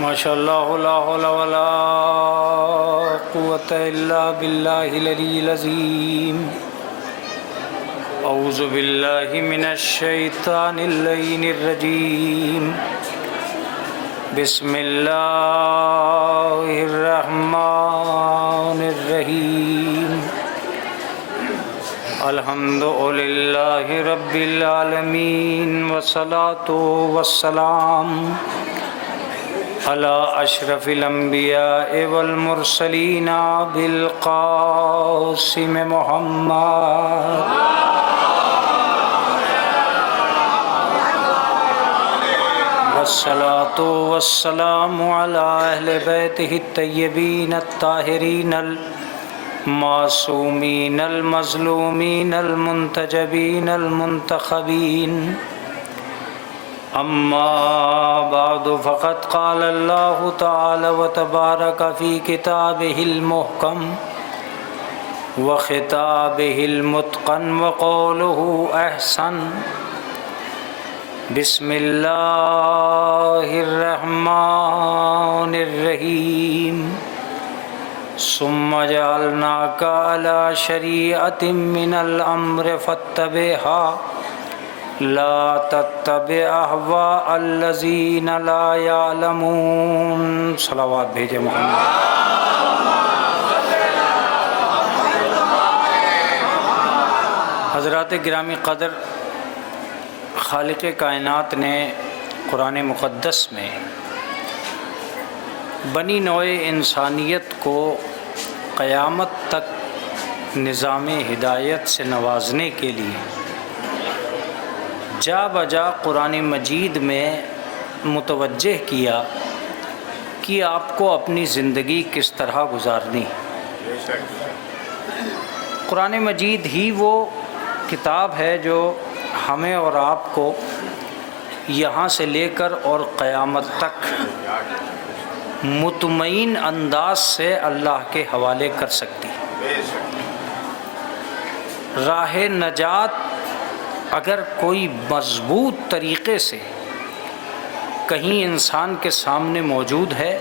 ماشاء اللہ لا حول ولا قوة الا باللہ العلی العظیم اعوذ باللہ من الشیطان اللعین الرجیم بسم اللہ الرحمن الرحیم الحمد للہ رب العالمین والصلاة والسلام علی اشرف الانبیاء والمرسلین بالقاسم محمد والصلاة والسلام علی اہل بیتہ الطیبین الطاہرین المعصومین المظلومین المنتجبین المنتخبین اما بعد فقد قال اللہ تعالی وتبارک فی کتابہ المحکم وخطابہ المتقن وقولہ احسن بسم اللہ الرحمن الرحیم ثم جعلناک علی شریعۃ من الامر فاتبعها لا تتبع اہواء الذین لا یعلمون صلوات بھیجے محمد۔ حضرات گرامی قدر، خالق کائنات نے قرآن مقدس میں بنی نوع انسانیت کو قیامت تک نظام ہدایت سے نوازنے کے لیے جا بجا قرآن مجید میں متوجہ کیا کہ آپ کو اپنی زندگی کس طرح گزارنی۔ قرآن مجید ہی وہ کتاب ہے جو ہمیں اور آپ کو یہاں سے لے کر اور قیامت تک مطمئن انداز سے اللہ کے حوالے کر سکتی۔ راہ نجات اگر کوئی مضبوط طریقے سے کہیں انسان کے سامنے موجود ہے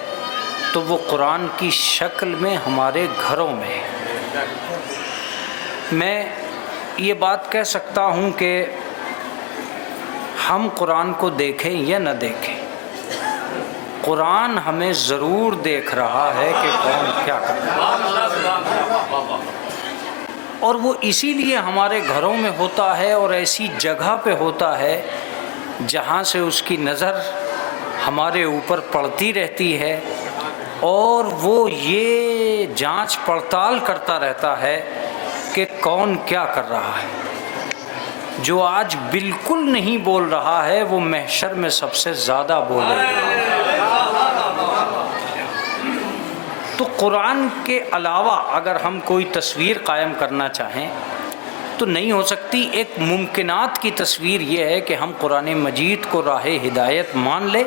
تو وہ قرآن کی شکل میں ہمارے گھروں میں ہے۔ میں یہ بات کہہ سکتا ہوں کہ ہم قرآن کو دیکھیں یا نہ دیکھیں، قرآن ہمیں ضرور دیکھ رہا ہے کہ کون کیا کر رہا ہے، اور وہ اسی لیے ہمارے گھروں میں ہوتا ہے اور ایسی جگہ پہ ہوتا ہے جہاں سے اس کی نظر ہمارے اوپر پڑتی رہتی ہے، اور وہ یہ جانچ پڑتال کرتا رہتا ہے کہ کون کیا کر رہا ہے۔ جو آج بالکل نہیں بول رہا ہے وہ محشر میں سب سے زیادہ بولے گا۔ تو قرآن کے علاوہ اگر ہم کوئی تصویر قائم کرنا چاہیں تو نہیں ہو سکتی۔ ایک ممکنات کی تصویر یہ ہے کہ ہم قرآن مجید کو راہ ہدایت مان لیں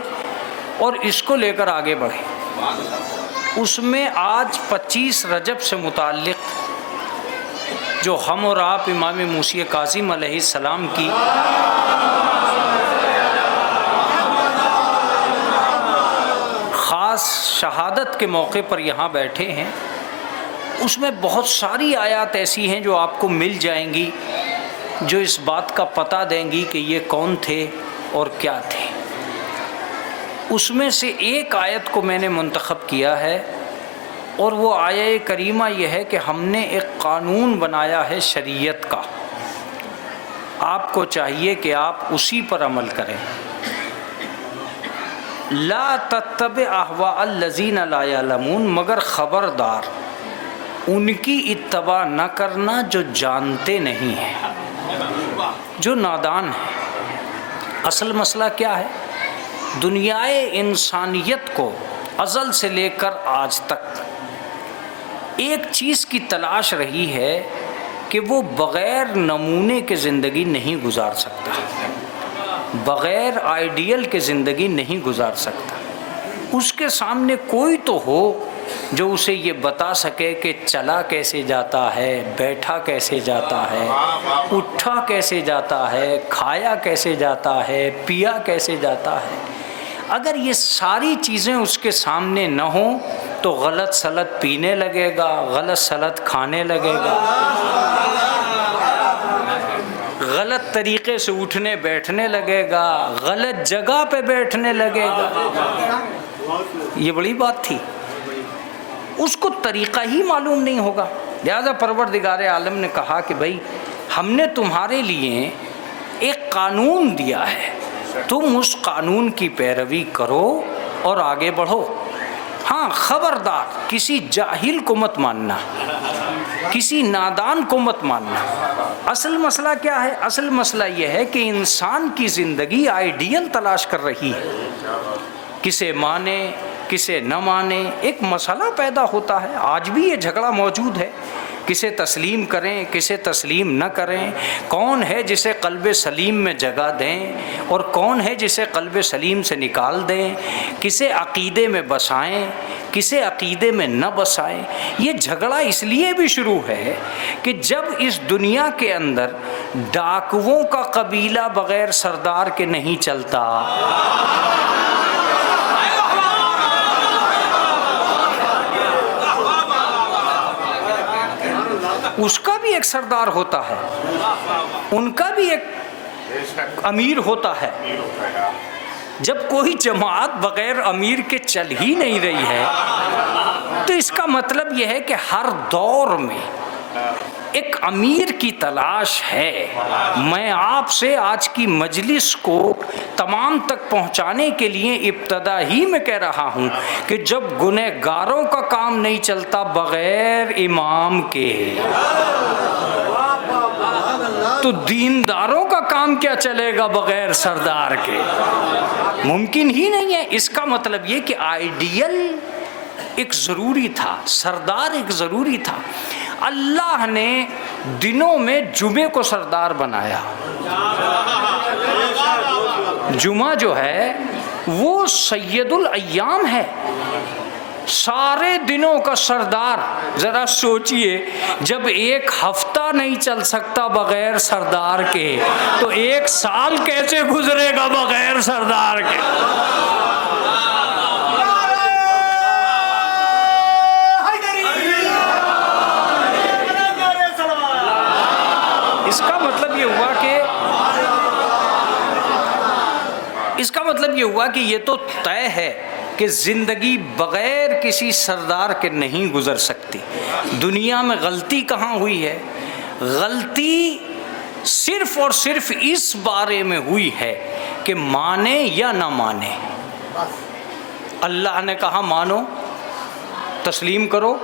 اور اس کو لے کر آگے بڑھیں۔ اس میں آج 25 رجب سے متعلق جو ہم اور آپ امام موسی کاظم علیہ السلام کی خاص شہادت کے موقع پر یہاں بیٹھے ہیں، اس میں بہت ساری آیات ایسی ہیں جو آپ کو مل جائیں گی جو اس بات کا پتہ دیں گی کہ یہ کون تھے اور کیا تھے۔ اس میں سے ایک آیت کو میں نے منتخب کیا ہے، اور وہ آیہ کریمہ یہ ہے کہ ہم نے ایک قانون بنایا ہے شریعت کا، آپ کو چاہیے کہ آپ اسی پر عمل کریں۔ لا تتبع اہواء الذین لا یعلمون، مگر خبردار ان کی اتباع نہ کرنا جو جانتے نہیں ہیں، جو نادان ہیں۔ اصل مسئلہ کیا ہے؟ دنیائے انسانیت کو ازل سے لے کر آج تک ایک چیز کی تلاش رہی ہے کہ وہ بغیر نمونے کے زندگی نہیں گزار سکتا، بغیر آئیڈیل کے زندگی نہیں گزار سکتا۔ اس کے سامنے کوئی تو ہو جو اسے یہ بتا سکے کہ چلا کیسے جاتا ہے، بیٹھا کیسے جاتا ہے، اٹھا کیسے جاتا ہے، کھایا کیسے جاتا ہے، پیا کیسے جاتا ہے۔ اگر یہ ساری چیزیں اس کے سامنے نہ ہوں تو غلط سلط پینے لگے گا، غلط سلط کھانے لگے گا، غلط طریقے سے اٹھنے بیٹھنے لگے گا، غلط جگہ پہ بیٹھنے لگے گا۔ یہ بڑی بات تھی، اس کو طریقہ ہی معلوم نہیں ہوگا۔ لہذا پروردگار عالم نے کہا کہ بھائی ہم نے تمہارے لیے ایک قانون دیا ہے، تم اس قانون کی پیروی کرو اور آگے بڑھو۔ ہاں خبردار کسی جاہل کو مت ماننا، کسی نادان کو مت ماننا۔ اصل مسئلہ کیا ہے؟ اصل مسئلہ یہ ہے کہ انسان کی زندگی آئیڈیل تلاش کر رہی ہے، کسے مانے کسے نہ مانے، ایک مسئلہ پیدا ہوتا ہے۔ آج بھی یہ جھگڑا موجود ہے، کسے تسلیم کریں کسے تسلیم نہ کریں، کون ہے جسے قلب سلیم میں جگہ دیں اور کون ہے جسے قلب سلیم سے نکال دیں، کسے عقیدے میں بسائیں کسے عقیدے میں نہ بسائیں۔ یہ جھگڑا اس لیے بھی شروع ہے کہ جب اس دنیا کے اندر ڈاکوؤں کا قبیلہ بغیر سردار کے نہیں چلتا، اس کا بھی ایک سردار ہوتا ہے، ان کا بھی ایک امیر ہوتا ہے۔ جب کوئی جماعت بغیر امیر کے چل ہی نہیں رہی ہے تو اس کا مطلب یہ ہے کہ ہر دور میں ایک امیر کی تلاش ہے۔ میں آپ سے آج کی مجلس کو تمام تک پہنچانے کے لیے ابتدا ہی میں کہہ رہا ہوں کہ جب گنہگاروں کا کام نہیں چلتا بغیر امام کے، تو دینداروں کا کام کیا چلے گا بغیر سردار کے؟ ممکن ہی نہیں ہے۔ اس کا مطلب یہ کہ آئیڈیل ایک ضروری تھا، سردار ایک ضروری تھا۔ اللہ نے دنوں میں جمعے کو سردار بنایا۔ جمعہ جو ہے وہ سید الایام ہے، سارے دنوں کا سردار۔ ذرا سوچئے، جب ایک ہفتہ نہیں چل سکتا بغیر سردار کے تو ایک سال کیسے گزرے گا بغیر سردار کے؟ اس کا مطلب یہ ہوا کہ یہ تو طے ہے کہ زندگی بغیر کسی سردار کے نہیں گزر سکتی۔ دنیا میں غلطی کہاں ہوئی ہے؟ غلطی صرف اور صرف اس بارے میں ہوئی ہے کہ مانے یا نہ مانے۔ اللہ نے کہا مانو، تسلیم کرو۔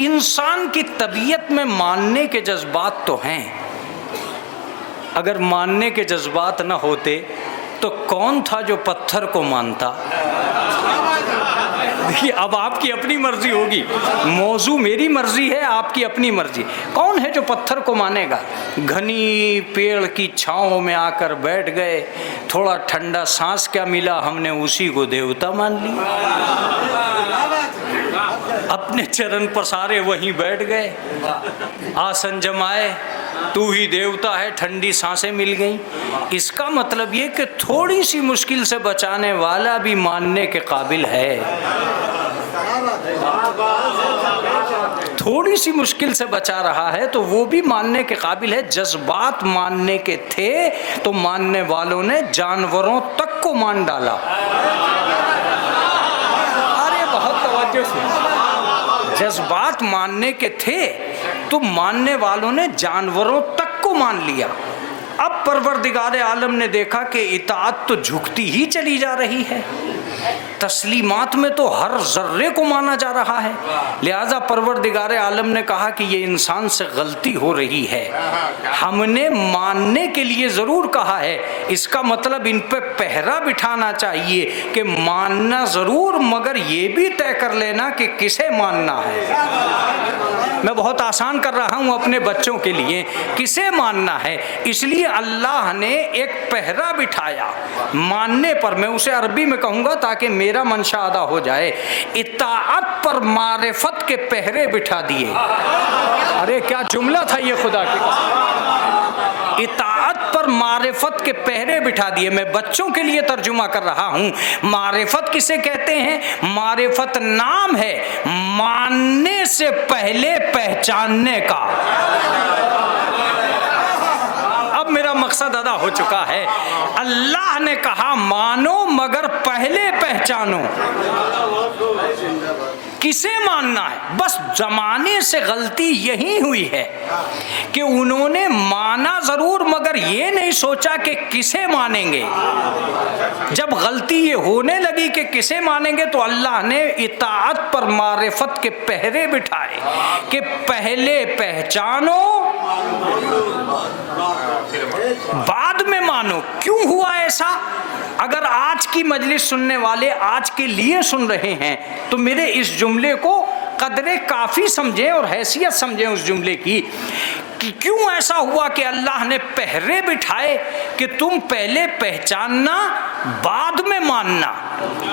انسان کی طبیعت میں ماننے کے جذبات تو ہیں، اگر ماننے کے جذبات نہ ہوتے تو کون تھا جو پتھر کو مانتا؟ دیکھیے اب آپ کی اپنی مرضی ہوگی، موضوع میری مرضی ہے، آپ کی اپنی مرضی۔ کون ہے جو پتھر کو مانے گا؟ گھنی پیڑ کی چھاؤں میں آ کر بیٹھ گئے، تھوڑا ٹھنڈا سانس کیا ملا، ہم نے اسی کو دیوتا مان لیا، اپنے چرن پسارے وہیں بیٹھ گئے، آسن جمائے، تو ہی دیوتا ہے، ٹھنڈی سانسیں مل گئیں۔ اس کا مطلب یہ کہ تھوڑی سی مشکل سے بچانے والا بھی ماننے کے قابل ہے، تھوڑی سی مشکل سے بچا رہا ہے تو وہ بھی ماننے کے قابل ہے۔ جذبات ماننے کے تھے تو ماننے والوں نے جانوروں تک کو مان ڈالا۔ ارے بہت توجہ سے، جذبات ماننے کے تھے تو ماننے والوں نے جانوروں تک کو مان لیا۔ اب پروردگار عالم نے دیکھا کہ اطاعت تو جھکتی ہی چلی جا رہی ہے، تسلیمات میں تو ہر ذرے کو مانا جا رہا ہے، لہذا پروردگار عالم نے کہا کہ یہ انسان سے غلطی ہو رہی ہے۔ ہم نے ماننے کے لیے ضرور کہا ہے، اس کا مطلب ان پہ پہرا بٹھانا چاہیے کہ ماننا ضرور، مگر یہ بھی طے کر لینا کہ کسے ماننا ہے۔ میں بہت آسان کر رہا ہوں اپنے بچوں کے لیے، کسے ماننا ہے، اس لیے اللہ نے ایک پہرا بٹھایا ماننے پر۔ میں اسے عربی میں کہوں گا تاکہ میرا منشا ادا ہو جائے، اطاعت پر معرفت کے پہرے بٹھا دیے۔ ارے کیا جملہ تھا یہ، خدا کی قسم! اطاعت پر معرفت کے پہرے بٹھا دیے. میں بچوں کے لیے ترجمہ کر رہا ہوں. معرفت کسے کہتے ہیں؟ معرفت نام ہے ماننے سے پہلے پہچاننے کا. اب میرا مقصد ادا ہو چکا ہے. اللہ نے کہا مانو مگر پہلے پہچانو. کسے ماننا ہے؟ بس زمانے سے غلطی یہی ہوئی ہے کہ انہوں نے مانا ضرور مگر یہ نہیں سوچا کہ کسے مانیں گے. جب غلطی یہ ہونے لگی کہ کسے مانیں گے تو اللہ نے اطاعت پر معرفت کے پہرے بٹھائے کہ پہلے پہچانو بعد میں مانو. کیوں ہوا ایسا؟ اگر آج کی مجلس سننے والے آج کے لیے سن رہے ہیں تو میرے اس جملے کو قدر کافی سمجھیں اور حیثیت سمجھیں اس جملے کی کہ کیوں ایسا ہوا کہ اللہ نے پہرے بٹھائے کہ تم پہلے پہچاننا بعد میں ماننا.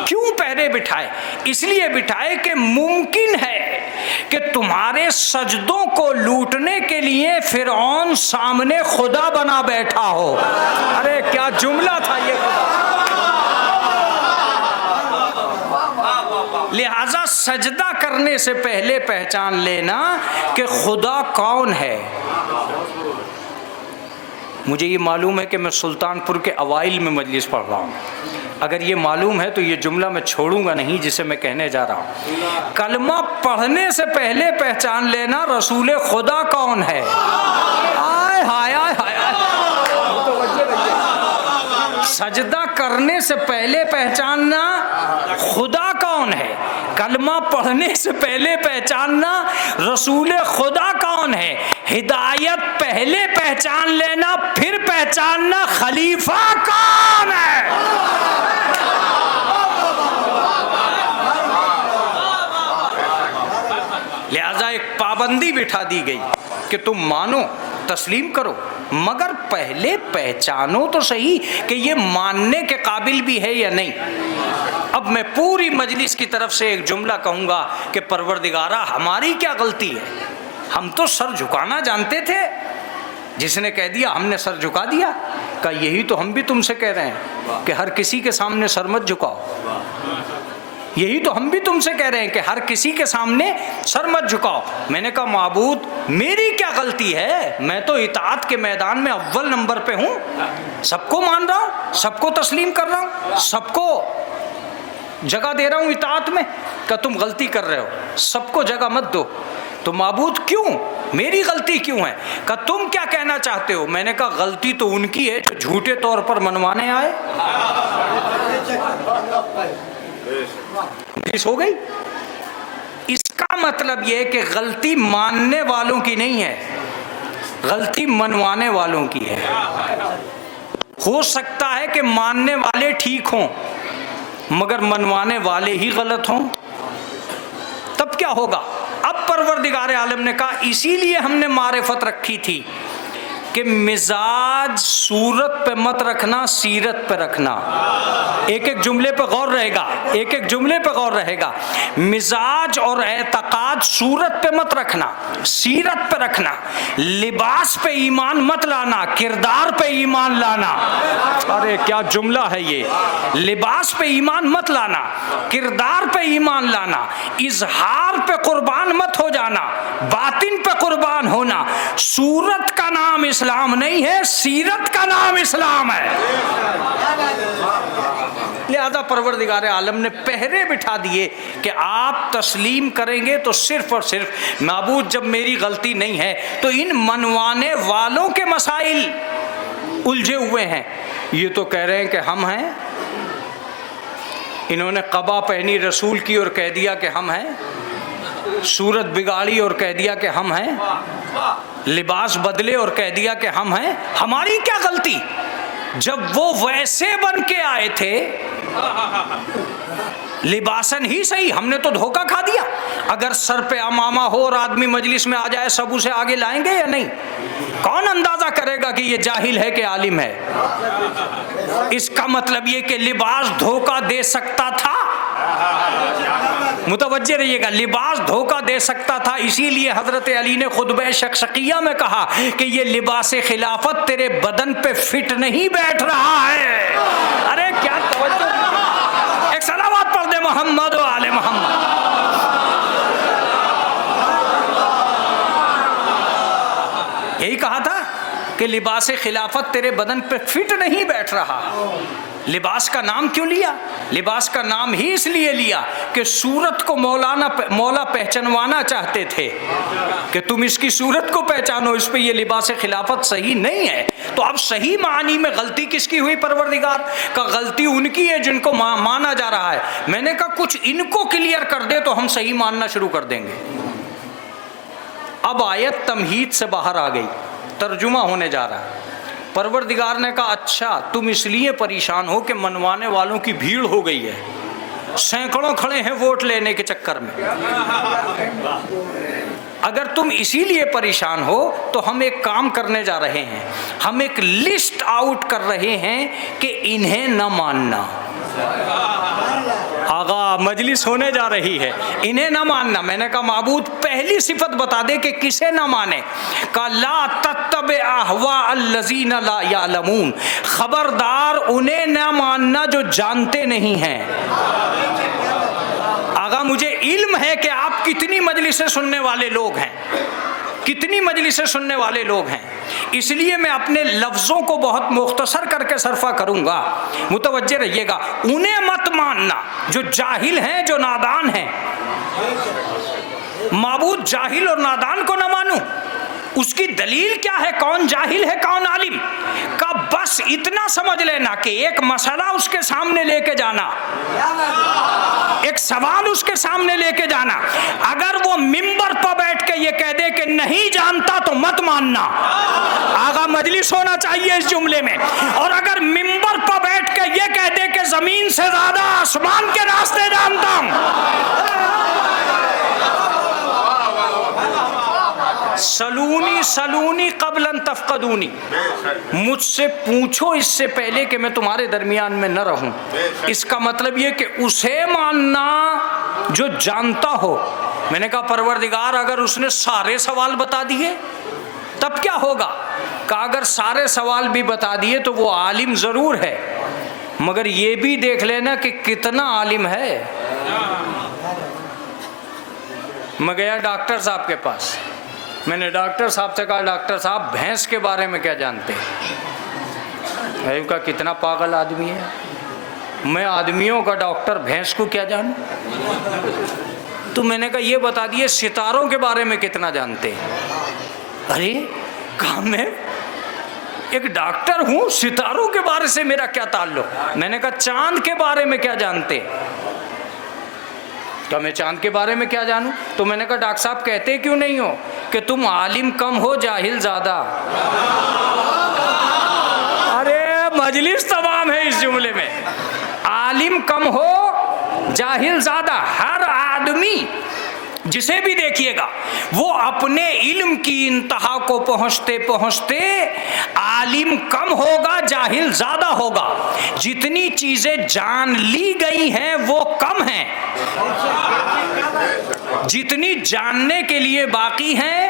کیوں پہرے بٹھائے؟ اس لیے بٹھائے کہ ممکن ہے کہ تمہارے سجدوں کو لوٹنے کے لیے فرعون سامنے خدا بنا بیٹھا ہو. ارے کیا جملہ تھا یہ! لہذا سجدہ کرنے سے پہلے پہچان لینا کہ خدا کون ہے. مجھے یہ معلوم ہے کہ میں سلطان پور کے اوائل میں مجلس پڑھ رہا ہوں. اگر یہ معلوم ہے تو یہ جملہ میں چھوڑوں گا نہیں جسے میں کہنے جا رہا ہوں. کلمہ پڑھنے سے پہلے پہچان لینا رسول خدا کون ہے. آئے ہائے آئے ہائے. سجدہ کرنے سے پہلے پہچاننا خدا کون ہے. کلمہ پڑھنے سے پہلے پہچاننا رسول خدا کون ہے. ہدایت پہلے پہچان لینا پھر پہچاننا خلیفہ کون ہے. لہذا ایک پابندی بٹھا دی گئی کہ تم مانو تسلیم کرو مگر پہلے پہچانو تو صحیح کہ یہ ماننے کے قابل بھی ہے یا نہیں. اب میں پوری مجلس کی طرف سے ایک جملہ کہوں گا کہ پروردگارہ ہماری کیا غلطی ہے. ہم تو سر جھکانا جانتے تھے. جس نے کہہ دیا ہم نے سر جھکا دیا. کہ یہی تو ہم بھی تم سے کہہ رہے ہیں کہ ہر کسی کے سامنے سر مت جھکاؤ. یہی تو ہم بھی تم سے کہہ رہے ہیں کہ ہر کسی کے سامنے سر مت جھکاؤ. میں نے کہا معبود میری کیا غلطی ہے؟ میں تو اطاعت کے میدان میں اول نمبر پہ ہوں. سب کو مان رہا ہوں, سب کو تسلیم کر رہا ہوں, سب کو جگہ دے رہا ہوں اطاعت میں. کہ تم غلطی کر رہے ہو, سب کو جگہ مت دو. تو معبود کیوں, میری غلطی کیوں ہے؟ کہ تم کیا کہنا چاہتے ہو؟ میں نے کہا غلطی تو ان کی ہے جو جھوٹے طور پر منوانے آئے. ہو گئی. اس کا مطلب یہ کہ غلطی ماننے والوں کی نہیں ہے, غلطی منوانے والوں کی ہے. ہو سکتا ہے کہ ماننے والے ٹھیک ہوں مگر منوانے والے ہی غلط ہوں. تب کیا ہوگا؟ اب پروردگار عالم نے کہا اسی لیے ہم نے معرفت رکھی تھی کہ مزاج صورت پہ مت رکھنا, سیرت پہ رکھنا. ایک ایک جملے پہ غور رہے گا, ایک ایک جملے پہ غور رہے گا. مزاج اور اعتقاد صورت پہ مت رکھنا, سیرت پہ رکھنا. لباس پہ ایمان مت لانا, کردار پہ ایمان لانا. ارے کیا جملہ ہے یہ! لباس پہ ایمان مت لانا, کردار پہ ایمان لانا. اظہار پہ قربان مت ہو جانا, باطن پہ قربان ہونا. صورت کا نام اسلام نہیں ہے, سیرت کا نام اسلام ہے. لہذا پروردگار عالم نے پہرے بٹھا دیے کہ آپ تسلیم کریں گے تو صرف اور صرف معبود جب میری غلطی نہیں ہے تو ان منوانے والوں کے مسائل الجھے ہوئے ہیں. یہ تو کہہ رہے ہیں کہ ہم ہیں, انہوں نے قبا پہنی رسول کی اور کہہ دیا کہ ہم ہیں, صورت بگاڑی اور کہہ دیا کہ ہم ہیں, لباس بدلے اور کہہ دیا کہ ہم ہیں. ہماری کیا غلطی جب وہ ویسے بن کے آئے تھے لباسن ہی صحیح, ہم نے تو دھوکہ کھا دیا. اگر سر پہ امامہ ہو اور آدمی مجلس میں آ جائے سب اسے آگے لائیں گے یا نہیں؟ کون اندازہ کرے گا کہ یہ جاہل ہے کہ عالم ہے؟ اس کا مطلب یہ کہ لباس دھوکہ دے سکتا تھا. متوجہ رہیے گا، لباس دھوکہ دے سکتا تھا، اسی لیے حضرت علی نے خطبہ شقشقیہ میں کہا کہ یہ لباس خلافت تیرے بدن پہ فٹ نہیں بیٹھ رہا ہے۔ ارے کیا توجہ، ایک صلوات پڑھ دے محمد و آل محمد۔ یہی کہا تھا کہ لباس خلافت تیرے بدن پہ فٹ نہیں بیٹھ رہا۔ لباس کا نام کیوں لیا؟ لباس کا نام ہی اس لیے لیا کہ صورت کو مولا پہچانوانا چاہتے تھے کہ تم اس کی صورت کو پہچانو، اس پہ یہ لباس خلافت صحیح نہیں ہے۔ تو اب صحیح معنی میں غلطی کس کی ہوئی؟ پروردگار کا۔ غلطی ان کی ہے جن کو مانا جا رہا ہے۔ میں نے کہا کچھ ان کو کلیئر کر دے تو ہم صحیح ماننا شروع کر دیں گے۔ اب آیت تمہید سے باہر آ گئی، ترجمہ ہونے جا رہا ہے۔ پروردگار نے کہا اچھا تم اس لیے پریشان ہو کہ منوانے والوں کی بھیڑ ہو گئی ہے، سینکڑوں کھڑے ہیں ووٹ لینے کے چکر میں۔ اگر تم اسی لیے پریشان ہو تو ہم ایک کام کرنے جا رہے ہیں، ہم ایک لسٹ آؤٹ کر رہے ہیں کہ انہیں نہ ماننا۔ آغا مجلس ہونے جا رہی ہے، انہیں نہ ماننا۔ میں نے کہا معبود پہلی صفت بتا دے کہ کسے نہ مانے۔ کہا لا تتبع اہواء الذین لا یعلمون، خبردار انہیں نہ ماننا جو جانتے نہیں ہیں۔ آغا مجھے علم ہے کہ آپ کتنی مجلسیں سننے والے لوگ ہیں، کتنی مجلسیں سننے والے لوگ ہیں، اس لیے میں اپنے لفظوں کو بہت مختصر کر کے صرفہ کروں گا، متوجہ رہیے گا۔ انہیں مت ماننا جو جاہل ہیں، جو نادان ہیں۔ معبود جاہل اور نادان کو نہ مانوں، اس کی دلیل کیا ہے؟ کون جاہل ہے کون عالم کا؟ بس اتنا سمجھ لینا کہ ایک مسئلہ اس کے سامنے لے کے جانا، ایک سوال اس کے سامنے لے کے جانا، اگر وہ ممبر پر بیٹھ کے یہ کہہ دے کہ نہیں جانتا تو مت ماننا۔ آغا مجلس ہونا چاہیے اس جملے میں۔ اور اگر ممبر پر بیٹھ کے یہ کہہ دے کہ زمین سے زیادہ آسمان کے راستے جانتا ہوں، سلونی قبل ان تفقدونی، مجھ سے پوچھو اس سے پہلے کہ میں تمہارے درمیان میں نہ رہوں۔ اس کا مطلب یہ کہ اسے ماننا جو جانتا ہو۔ میں نے کہا پروردگار اگر اس نے سارے سوال بتا دیے تب کیا ہوگا؟ کہا اگر سارے سوال بھی بتا دیے تو وہ عالم ضرور ہے، مگر یہ بھی دیکھ لینا کہ کتنا عالم ہے۔ میں گیا ڈاکٹر صاحب کے پاس، میں نے ڈاکٹر صاحب سے کہا ڈاکٹر صاحب بھینس کے بارے میں کیا جانتے ہیں؟ ایوب کا کتنا پاگل آدمی ہے، میں آدمیوں کا ڈاکٹر بھینس کو کیا جانوں؟ تو میں نے کہا یہ بتا دیے ستاروں کے بارے میں کتنا جانتے ہیں؟ ارے کہا میں ایک ڈاکٹر ہوں، ستاروں کے بارے سے میرا کیا تعلق؟ میں نے کہا چاند کے بارے میں کیا جانتے؟ تو میں چاند کے بارے میں کیا جانوں؟ تو میں نے کہا ڈاکٹر صاحب کہتے کیوں نہیں ہو کہ تم عالم کم ہو جاہل زیادہ؟ ارے مجلس تمام ہے اس جملے میں، عالم کم ہو جاہل زیادہ۔ ہر آدمی جسے بھی دیکھیے گا وہ اپنے علم کی انتہا کو پہنچتے پہنچتے عالم کم ہوگا جاہل زیادہ ہوگا۔ جتنی چیزیں جان لی گئی ہیں وہ کم ہیں، جتنی جاننے کے لیے باقی ہیں۔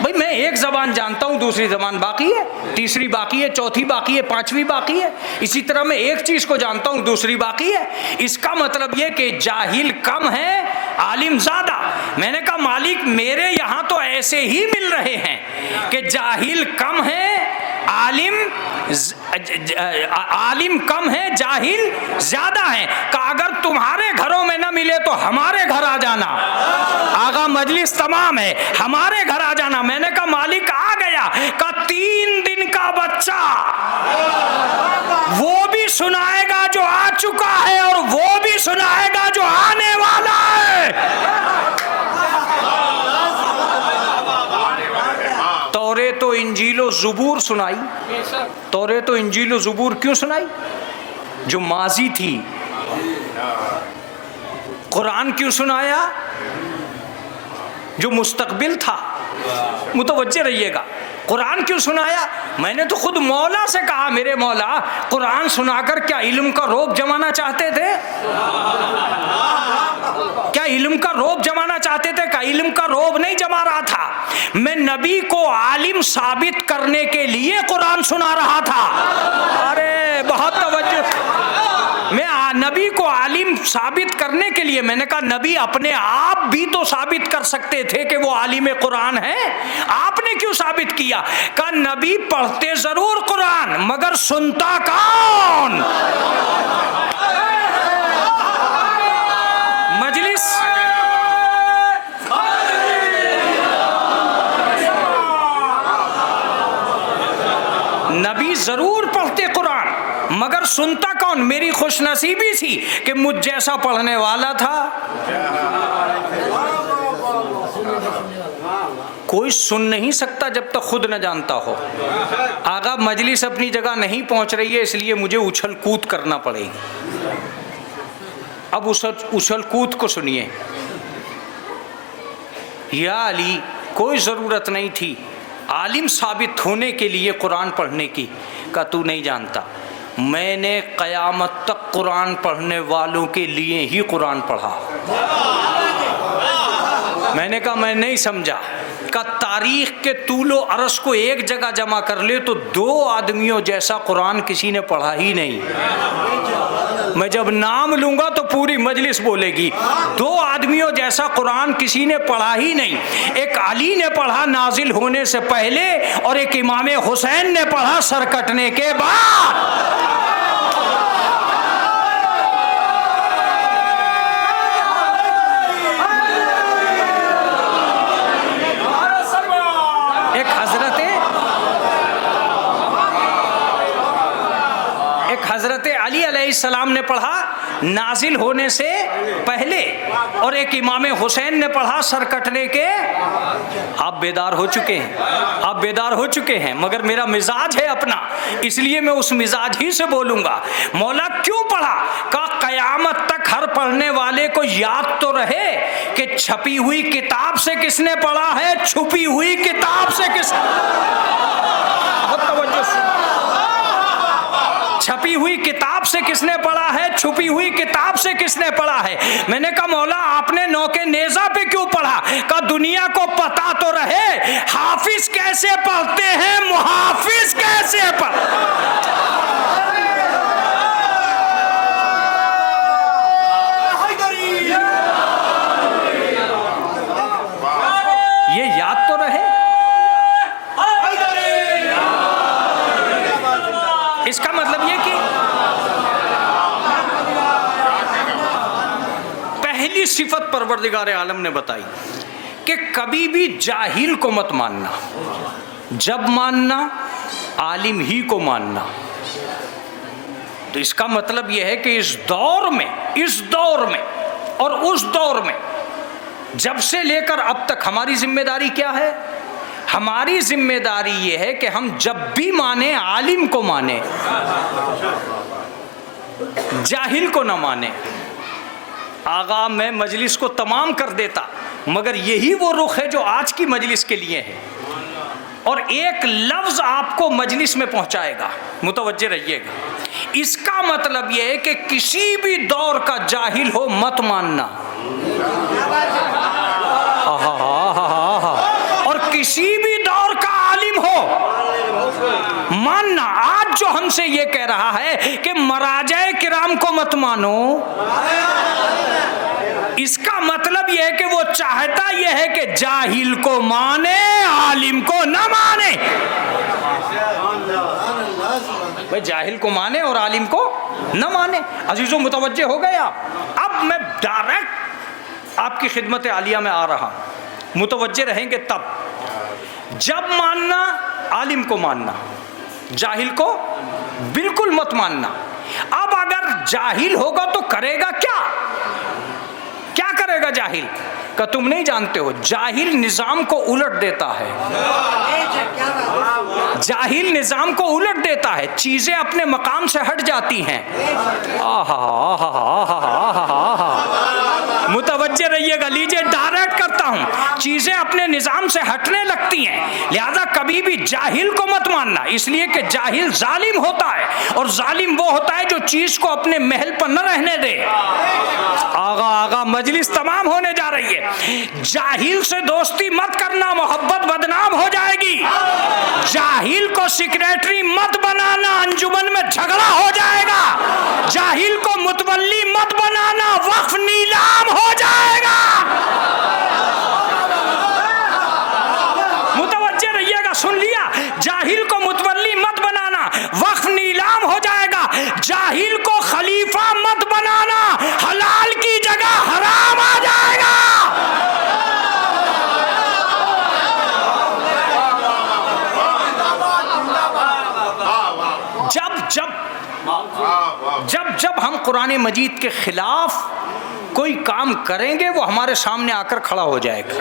بھئی میں ایک زبان جانتا ہوں، دوسری زبان باقی ہے، تیسری باقی ہے، چوتھی باقی ہے، پانچویں باقی ہے۔ اسی طرح میں ایک چیز کو جانتا ہوں، دوسری باقی ہے۔ اس کا مطلب یہ کہ جاہل کم ہے عالم زیادہ۔ میں نے کہا مالک میرے یہاں تو ایسے ہی مل رہے ہیں کہ جاہل کم ہے عالم کم ہے جاہل زیادہ ہیں۔ کہ اگر تمہارے گھروں میں نہ ملے تو ہمارے گھر آ جانا۔ آغا مجلس تمام ہے، ہمارے گھر آ جانا۔ میں نے کہا مالک آ گیا، کہا 3 دن کا بچہ وہ بھی سنائے گا جو آ چکا ہے اور وہ بھی سنائے گا جو آنے والا ہے۔ توریت و انجیل و زبور سنائی۔ توریت و انجیل و زبور کیوں سنائی؟ جو ماضی تھی۔ قرآن کیوں سنایا؟ جو مستقبل تھا۔ متوجہ رہیے گا، قرآن کیوں سنایا؟ میں نے تو خود مولا سے کہا میرے مولا قرآن سنا کر کیا علم کا رعب جمانا چاہتے تھے؟ کیا علم کا رعب جمانا چاہتے تھے؟ کہ علم کا رعب نہیں جما رہا تھا، میں نبی کو عالم ثابت کرنے کے لیے قرآن سنا رہا تھا۔ ارے بہت توجہ، میں نبی کو عالم ثابت کرنے کے لیے، میں نے کہا نبی اپنے آپ بھی تو ثابت کر سکتے تھے کہ وہ عالم قرآن ہے، آپ نے کیوں ثابت کیا؟ کہا نبی پڑھتے ضرور قرآن مگر سنتا کون؟ مجلس نبی ضرور پڑھتے قرآن مگر سنتا کون؟ میری خوش نصیبی تھی کہ مجھ جیسا پڑھنے والا تھا۔ کوئی سن نہیں سکتا جب تک خود نہ جانتا ہو۔ آقا مجلس اپنی جگہ نہیں پہنچ رہی ہے، اس لیے مجھے اچھل کود کرنا پڑے گی۔ اب اچھل کود کو سنیے۔ یا علی کوئی ضرورت نہیں تھی عالم ثابت ہونے کے لیے قرآن پڑھنے کی، کہ تو نہیں جانتا میں نے قیامت تک قرآن پڑھنے والوں کے لیے ہی قرآن پڑھا۔ میں نے کہا میں نہیں سمجھا۔ کہ تاریخ کے طول و عرض کو ایک جگہ جمع کر لے تو 2 آدمیوں جیسا قرآن کسی نے پڑھا ہی نہیں۔ میں جب نام لوں گا تو پوری مجلس بولے گی 2 آدمیوں جیسا قرآن کسی نے پڑھا ہی نہیں۔ ایک علی نے پڑھا نازل ہونے سے پہلے اور ایک امام حسین نے پڑھا سر کٹنے کے بعد۔ حضرت علی علیہ السلام نے پڑھا نازل ہونے سے پہلے اور ایک امام حسین نے پڑھا سر کٹنے کے۔ آپ بیدار ہو چکے ہیں، آپ بیدار ہو چکے ہیں، مگر میرا مزاج ہے اپنا، اس لیے میں اس مزاج ہی سے بولوں گا۔ مولا کیوں پڑھا؟ کہ قیامت تک ہر پڑھنے والے کو یاد تو رہے کہ چھپی ہوئی کتاب سے کس نے پڑھا ہے، چھپی ہوئی کتاب سے کس بہت توجہ سے، چھپی ہوئی کتاب سے کس نے پڑھا ہے، چھپی ہوئی کتاب سے کس نے پڑھا ہے۔ میں نے کہا مولا آپ نے نوکے نیزہ پہ کیوں پڑھا؟ کہ دنیا کو پتا تو رہے حافظ کیسے پڑھتے ہیں، محافظ کیسے یہ یاد تو رہے۔ اس کا مطلب یہ کہ پہلی صفت پروردگار عالم نے بتائی کہ کبھی بھی جاہل کو مت ماننا، جب ماننا عالم ہی کو ماننا۔ تو اس کا مطلب یہ ہے کہ اس دور میں اور اس دور میں جب سے لے کر اب تک ہماری ذمہ داری کیا ہے؟ ہماری ذمہ داری یہ ہے کہ ہم جب بھی مانیں عالم کو مانیں، جاہل کو نہ مانیں۔ آغا میں مجلس کو تمام کر دیتا مگر یہی وہ رخ ہے جو آج کی مجلس کے لیے ہے، اور ایک لفظ آپ کو مجلس میں پہنچائے گا، متوجہ رہیے گا۔ اس کا مطلب یہ ہے کہ کسی بھی دور کا جاہل ہو مت ماننا، اور کسی بھی دور کا عالم ہو ماننا۔ آج جو ہم سے یہ کہہ رہا ہے کہ مراجع کرام کو مت مانو، اس کا مطلب یہ ہے کہ وہ چاہتا یہ ہے کہ جاہل کو مانے عالم کو نہ مانے۔ بھئی جاہل کو مانے اور عالم کو نہ مانے۔ عزیزوں متوجہ ہو گئے آپ؟ اب میں ڈائریکٹ آپ کی خدمت عالیہ میں آ رہا، متوجہ رہیں گے تب۔ جب ماننا عالم کو ماننا، جاہل کو بالکل مت ماننا۔ اب اگر جاہل ہوگا تو کرے گا کیا کرے گا جاہل؟ کہ تم نہیں جانتے ہو، جاہل نظام کو الٹ دیتا ہے، جاہل نظام کو الٹ دیتا ہے، چیزیں اپنے مقام سے ہٹ جاتی ہیں۔ متوجہ رہیے گا، لیجئے ڈائریکٹ کرتا ہوں۔ چیزیں اپنے نظام سے ہٹنے لگتی ہیں. لہذا کبھی بھی جاہل کو مت ماننا، اس لیے کہ جاہل ظالم ہوتا ہے، اور ظالم وہ ہوتا ہے جو چیز کو اپنے محل پر نہ رہنے دے. آغا مجلس تمام ہونے جا رہی ہے. جاہل سے دوستی مت کرنا، محبت بدنام ہو جائے گی. جاہل کو سیکریٹری مت بنانا، انجمن میں جھگڑا ہو جائے گا. جاہل کو متولی مت بنانا، وقف نیلام ہو جائے گا. متوجہ رہیے گا، سن لیا؟ جاہل کو متولی مت بنانا، وقف نیلام ہو جائے گا. جاہل کو خلیفہ مت بنانا، حلال کی جگہ حرام آ جائے گا. جب ہم قرآن مجید کے خلاف کوئی کام کریں گے وہ ہمارے سامنے آ کر کھڑا ہو جائے گا،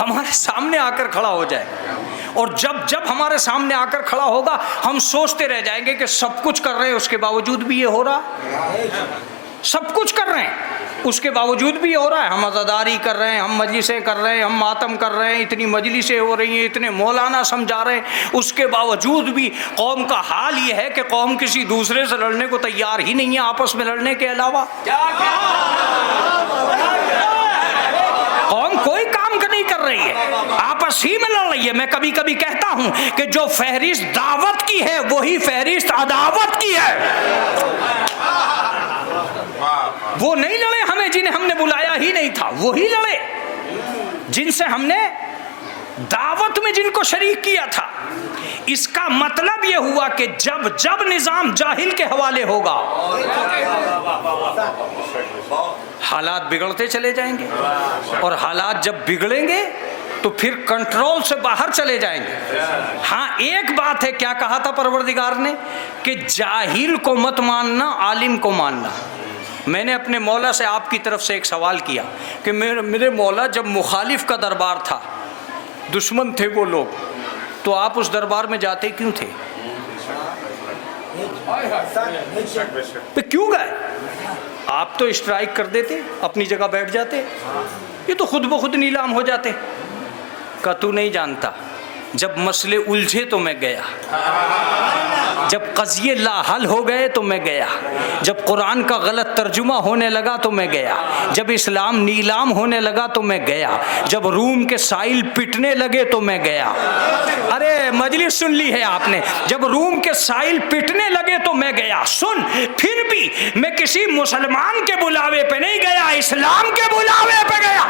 ہمارے سامنے آ کر کھڑا ہو جائے گا. اور جب ہمارے سامنے آ کر کھڑا ہوگا ہم سوچتے رہ جائیں گے کہ سب کچھ کر رہے ہیں اس کے باوجود بھی یہ ہو رہا، سب کچھ کر رہے ہیں اس کے باوجود بھی یہ ہو رہا ہے. ہم عزاداری کر رہے ہیں، ہم مجلسیں کر رہے ہیں، ہم ماتم کر رہے ہیں، اتنی مجلسیں ہو رہی ہیں، اتنے مولانا سمجھا رہے ہیں، اس کے باوجود بھی قوم کا حال یہ ہے کہ قوم کسی دوسرے سے لڑنے کو تیار ہی نہیں ہے آپس میں لڑنے کے علاوہ. قوم کوئی کام نہیں کر رہی ہے، آپس ہی میں لڑ رہی ہے. میں کبھی کبھی کہتا ہوں کہ جو فہرست دعوت کی ہے وہی فہرست عداوت کی ہے. وہ نہیں لڑے ہمیں جنہیں ہم نے بلایا ہی نہیں تھا، وہی لڑے جن سے ہم نے دعوت میں جن کو شریک کیا تھا. اس کا مطلب یہ ہوا کہ جب نظام جاہل کے حوالے ہوگا حالات بگڑتے چلے جائیں گے، اور حالات جب بگڑیں گے تو پھر کنٹرول سے باہر چلے جائیں گے. ہاں ایک بات ہے، کیا کہا تھا پروردگار نے کہ جاہل کو مت ماننا، عالم کو ماننا. میں نے اپنے مولا سے آپ کی طرف سے ایک سوال کیا کہ میرے مولا جب مخالف کا دربار تھا، دشمن تھے وہ لوگ، تو آپ اس دربار میں جاتے کیوں تھے؟ کیوں گئے؟ آپ تو اسٹرائک کر دیتے، اپنی جگہ بیٹھ جاتے، یہ تو خود بخود نیلام ہو جاتے. کہ تو نہیں جانتا، جب مسئلے الجھے تو میں گیا، جب قضیے لا حل ہو گئے تو میں گیا، جب قرآن کا غلط ترجمہ ہونے لگا تو میں گیا، جب اسلام نیلام ہونے لگا تو میں گیا، جب روم کے سائل پٹنے لگے تو میں گیا. ارے مجلس سن لی ہے آپ نے، جب روم کے سائل پٹنے لگے تو میں گیا. سن، پھر بھی میں کسی مسلمان کے بلاوے پہ نہیں گیا، اسلام کے بلاوے پہ گیا.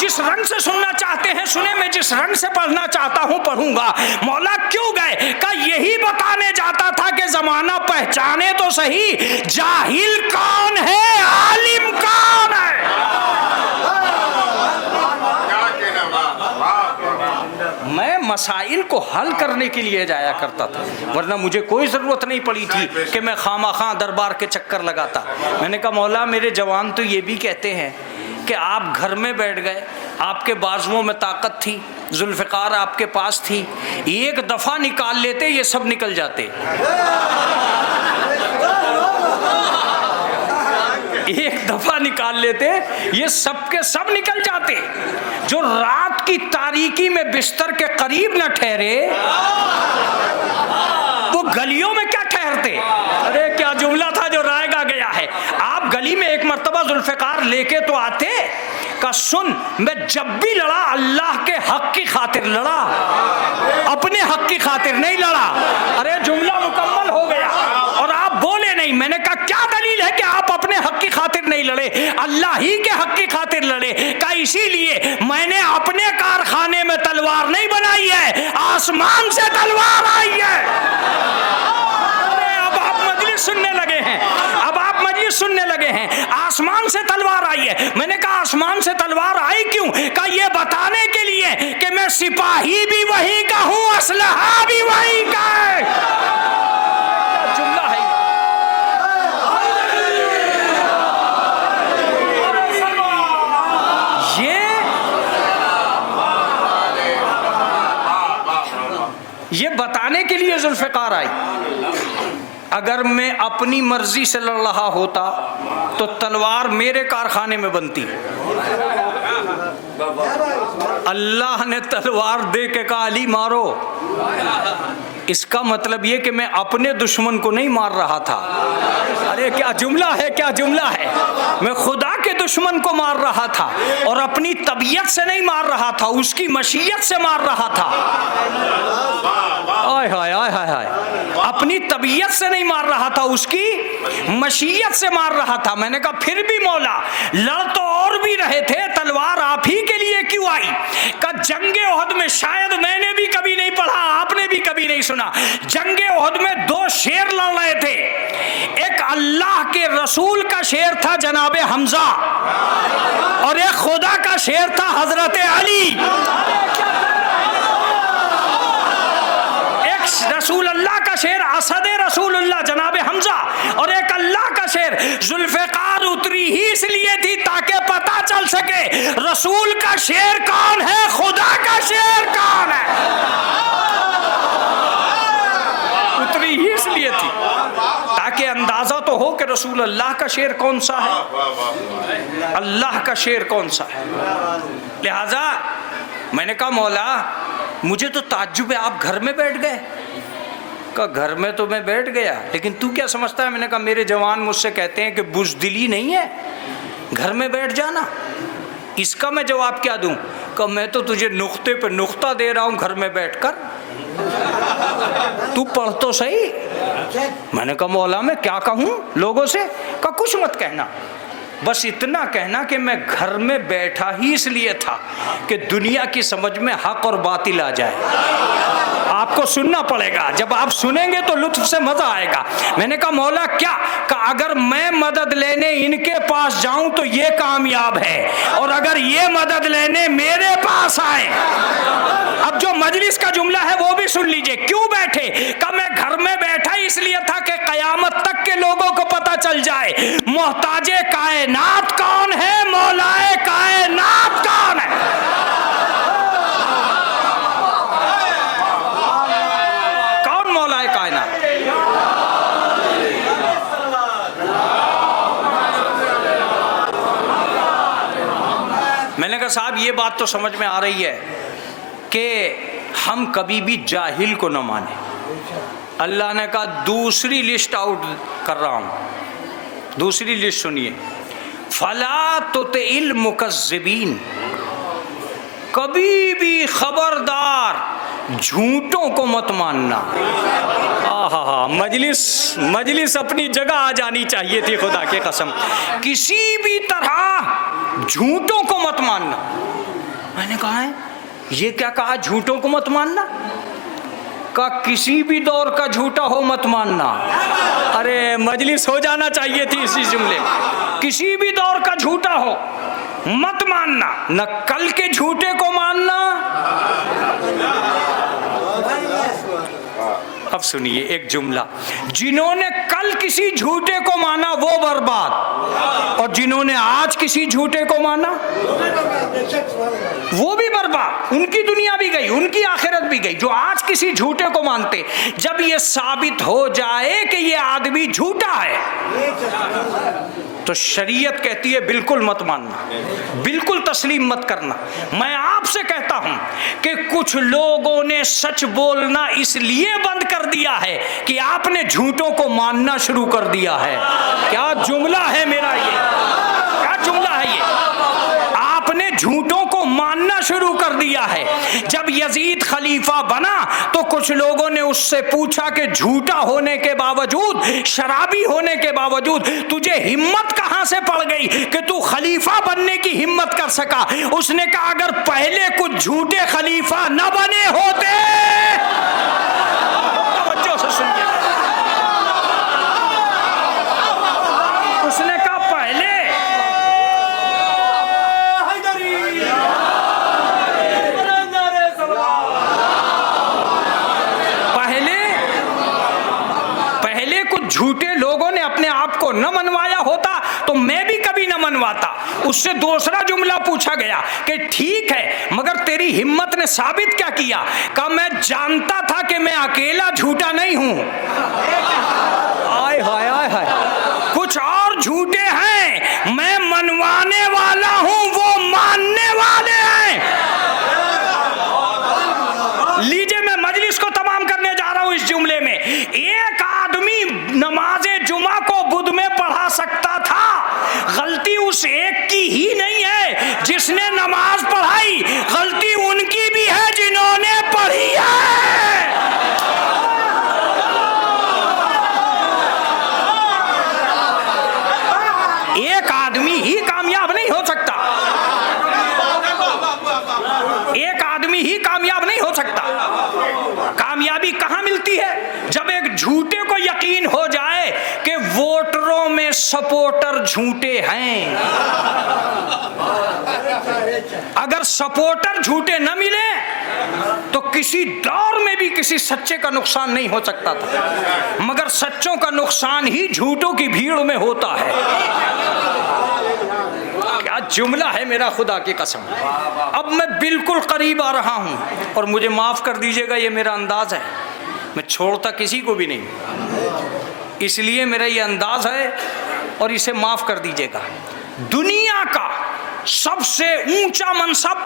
جس رنگ سے سننا چاہتے ہیں سنیں، میں جس رنگ سے پڑھنا چاہتا ہوں پڑھوں گا. مولا کیوں گئے؟ کہ یہی بتانے جاتا تھا کہ زمانہ پہچانے تو صحیح جاہل کون ہے، عالم کون ہے. میں مسائل کو حل کرنے کے لیے جایا کرتا تھا، ورنہ مجھے کوئی ضرورت نہیں پڑی تھی کہ میں خواہ دربار کے چکر لگاتا. میں نے کہا مولا میرے جوان تو یہ بھی کہتے ہیں کہ آپ گھر میں بیٹھ گئے، آپ کے بازوؤں میں طاقت تھی، ذوالفقار آپ کے پاس تھی، ایک دفعہ نکال لیتے یہ سب نکل جاتے. ایک دفعہ نکال لیتے یہ سب کے سب نکل جاتے. جو رات کی تاریکی میں بستر کے قریب نہ ٹھہرے وہ گلیوں میں کیا ٹھہرتے. ارے کیا جملہ تھا جو رائے گا گیا ہے. آپ گلی میں ایک مرتبہ ذوالفقار لے کے تو آتے کہ سن میں جب بھی لڑا اللہ کے حق کی خاطر لڑا، اپنے حق کی خاطر نہیں لڑا. ارے جملہ مکمل ہو گیا اور آپ بولے نہیں. میں نے کہا کیا دلیل ہے کہ آپ اپنے حق کی خاطر نہیں لڑے، اللہ ہی کے حق کی خاطر لڑے. کہ اسی لیے میں نے اپنے کارخانے میں تلوار نہیں بنائی ہے، آسمان سے تلوار آئی ہے. اب آپ مجلس سننے لگے ہیں، اب آپ مجلس سننے لگے ہیں، آسمان سے تلوار آئی ہے. میں نے کہا آسمان سے تلوار آئی کیوں؟ کہ یہ بتانے کے لیے کہ میں سپاہی بھی وہی کا ہوں، اسلحہ بھی وہی کا ہے. جملہ ہے یہ بتانے کے لیے ذوالفقار آئی. اگر میں اپنی مرضی سے لڑ رہا ہوتا تو تلوار میرے کارخانے میں بنتی. اللہ نے تلوار دے کے کہا علی مارو. اس کا مطلب یہ کہ میں اپنے دشمن کو نہیں مار رہا تھا. ارے کیا جملہ ہے, کیا جملہ ہے. میں خدا کے دشمن کو مار رہا تھا اور اپنی طبیعت سے نہیں مار رہا تھا, اس کی مشیت سے مار رہا تھا. آئے ہائے آئے ہائے ہائے, اپنی طبیعت سے نہیں مار رہا تھا, اس کی مشیت سے مار رہا تھا. میں نے کہا پھر بھی مولا لڑ تو اور بھی رہے تھے, تلوار آپ ہی کے لیے کیوں آئی؟ کہ جنگ احد میں شاید میں نے بھی کبھی نہیں پڑھا, آپ نے بھی کبھی نہیں سنا, جنگ احد میں 2 شیر لڑ رہے تھے. ایک اللہ کے رسول کا شیر تھا جناب حمزہ, اور ایک خدا کا شیر تھا حضرت علی. رسول اللہ کا شیر اسد رسول اللہ جناب حمزہ, اور ایک اللہ کا شیر ذوالفقار اتری ہی اس لیے تھی تاکہ پتہ چل سکے رسول کا شیر کون ہے, خدا کا شیر کون ہے. اتری ہی اس لیے تھی تاکہ اندازہ تو ہو کہ رسول اللہ کا شیر کون سا ہے, اللہ کا شیر کون سا ہے. لہذا میں نے کہا مولا مجھے تو تعجب ہے, آپ گھر میں بیٹھ گئے. کہا گھر میں تو میں بیٹھ گیا, لیکن تو کیا سمجھتا ہے؟ میں نے کہا میرے جوان مجھ سے کہتے ہیں کہ بزدلی نہیں ہے, گھر میں بیٹھ جانا. اس کا میں جواب کیا دوں؟ کہ میں تو تجھے نقطے پہ نقطہ دے رہا ہوں گھر میں بیٹھ کر, تو پڑھ تو صحیح. میں نے کہا مولا میں کیا کہوں لوگوں سے؟ کہا کچھ مت کہنا, بس اتنا کہنا کہ میں گھر میں بیٹھا ہی اس لیے تھا کہ دنیا کی سمجھ میں حق اور باطل آ جائے. آپ کو سننا پڑے گا, جب آپ سنیں گے تو لطف سے مزہ آئے گا. میں نے کہا مولا کیا؟ کہ اگر میں مدد لینے ان کے پاس جاؤں تو یہ کامیاب ہے, اور اگر یہ مدد لینے میرے پاس آئے. اب جو مجلس کا جملہ ہے وہ بھی سن لیجئے. کیوں بیٹھے؟ کہ میں گھر میں بیٹھا اس لیے تھا کہ قیامت تک کے لوگوں کو پتہ چل جائے محتاج کائنات کون ہے, مولائے کائنات کون ہے. کون مولائے کائنات؟ میں نے کہا صاحب یہ بات تو سمجھ میں آ رہی ہے کہ ہم کبھی بھی جاہل کو نہ مانیں. اللہ نے کہا دوسری لسٹ آؤٹ کر رہا ہوں, دوسری لسٹ سنیے. فلا تطع المکذبین, کبھی بھی خبردار جھوٹوں کو مت ماننا. مجلس اپنی جگہ آ جانی چاہیے تھی, خدا کی قسم. کسی بھی طرح جھوٹوں کو مت ماننا. میں نے کہا ہے یہ کیا کہا, جھوٹوں کو مت ماننا؟ کا کسی بھی دور کا جھوٹا ہو مت ماننا. ارے مجلس ہو جانا چاہیے تھی اسی جملے میں. کسی بھی دور کا جھوٹا ہو مت ماننا, نہ کل کے جھوٹے کو ماننا. اب سنیے ایک جملہ, جنہوں نے کل کسی جھوٹے کو مانا وہ برباد, اور جنہوں نے آج کسی جھوٹے کو مانا وہ بھی برباد. ان کی دنیا بھی گئی, ان کی آخرت بھی گئی. جو آج کسی جھوٹے کو مانتے, جب یہ ثابت ہو جائے کہ یہ آدمی جھوٹا ہے تو شریعت کہتی ہے بالکل مت ماننا, بالکل تسلیم مت کرنا. میں آپ سے کہتا ہوں کہ کچھ لوگوں نے سچ بولنا اس لیے بند کر دیا ہے کہ آپ نے جھوٹوں کو ماننا شروع کر دیا ہے. کیا جملہ ہے میرا یہ, کیا جملہ ہے یہ. آپ نے جھوٹوں کو ماننا شروع کر دیا ہے. جب یزید خلیفہ بنا تو کچھ لوگوں نے اس سے پوچھا کہ جھوٹا ہونے کے باوجود, شرابی ہونے کے باوجود تجھے ہمت کہاں سے پڑ گئی کہ تو خلیفہ بننے کی ہمت کر سکا؟ اس نے کہا اگر پہلے کچھ جھوٹے خلیفہ نہ بنے ہوتے. توجہ سے سنیے, اس نے کہا پہلے کچھ جھوٹے لوگوں نے اپنے آپ کو نہ منوایا ہوتا تو میں بھی کبھی نہ منواتا. اس سے دوسرا جملہ پوچھا گیا کہ ٹھیک ہے مگر تیری ہمت نے ثابت کیا کیا؟ کہ میں جانتا تھا کہ میں اکیلا جھوٹا نہیں ہوں. ملتی ہے؟ جب ایک جھوٹے کو یقین ہو جائے کہ ووٹروں میں سپورٹر جھوٹے ہیں، اگر سپورٹر جھوٹے نہ ملیں تو کسی دور میں بھی کسی سچے کا نقصان نہیں ہو سکتا تھا، مگر سچوں کا نقصان ہی جھوٹوں کی بھیڑ میں ہوتا ہے۔ کیا جملہ ہے میرا، خدا کی قسم۔ اب میں بالکل قریب آ رہا ہوں، اور مجھے معاف کر دیجئے گا، یہ میرا انداز ہے، میں چھوڑتا کسی کو بھی نہیں، اس لیے میرا یہ انداز ہے اور اسے معاف کر دیجئے گا۔ دنیا کا سب سے اونچا منصب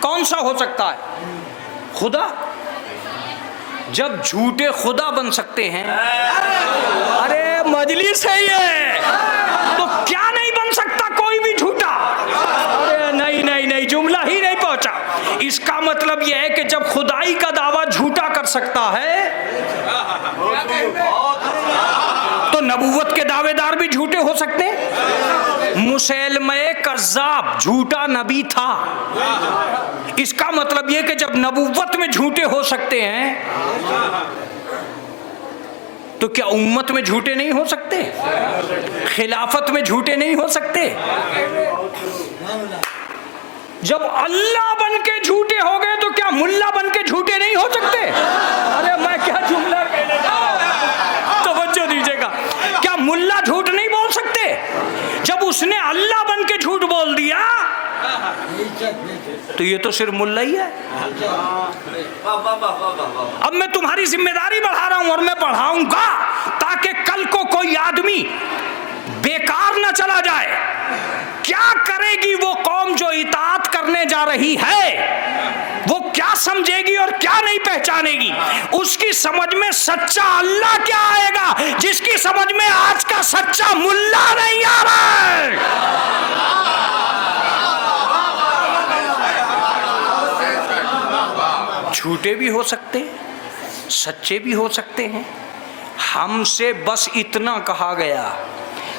کون سا ہو سکتا ہے؟ خدا۔ جب جھوٹے خدا بن سکتے ہیں، ارے مجلس ہے یہ، تو کیا نہیں بن سکتا کوئی بھی جھوٹا؟ ارے نہیں، جملہ ہی نہیں پہنچا۔ اس کا مطلب یہ ہے کہ جب خدائی کا دعویٰ جھوٹا کر سکتا ہے تو نبوت کے دعوے دار بھی جھوٹے ہو سکتے ہیں۔ مسیلمہ کذاب جھوٹا نبی تھا، اس کا مطلب یہ کہ جب نبوت میں جھوٹے ہو سکتے ہیں تو کیا امت میں جھوٹے نہیں ہو سکتے؟ خلافت میں جھوٹے نہیں ہو سکتے؟ جب اللہ بن کے جھوٹے ہو گئے تو کیا ملا بن کے جھوٹے نہیں ہو سکتے؟ ارے میں کیا جملہ کہنے جا رہا ہوں، توجہ دیجیے گا۔ کیا ملا جھوٹ نہیں بول سکتے؟ جب اس نے اللہ بن کے جھوٹ بول دیا تو یہ تو صرف ملا ہی ہے۔ اب میں تمہاری ذمہ داری بڑھا رہا ہوں، اور میں بڑھاؤں گا تاکہ کل کو کوئی آدمی بیکار نہ چلا جائے۔ کیا کرے گی وہ قوم جو اطاعت کرنے جا رہی ہے؟ وہ کیا سمجھے گی اور کیا نہیں پہچانے گی؟ اس کی سمجھ میں سچا اللہ کیا آئے گا جس کی سمجھ میں آج کا سچا ملا نہیں آ رہا ہے؟ جھوٹے بھی ہو سکتے ہیں، سچے بھی ہو سکتے ہیں۔ ہم سے بس اتنا کہا گیا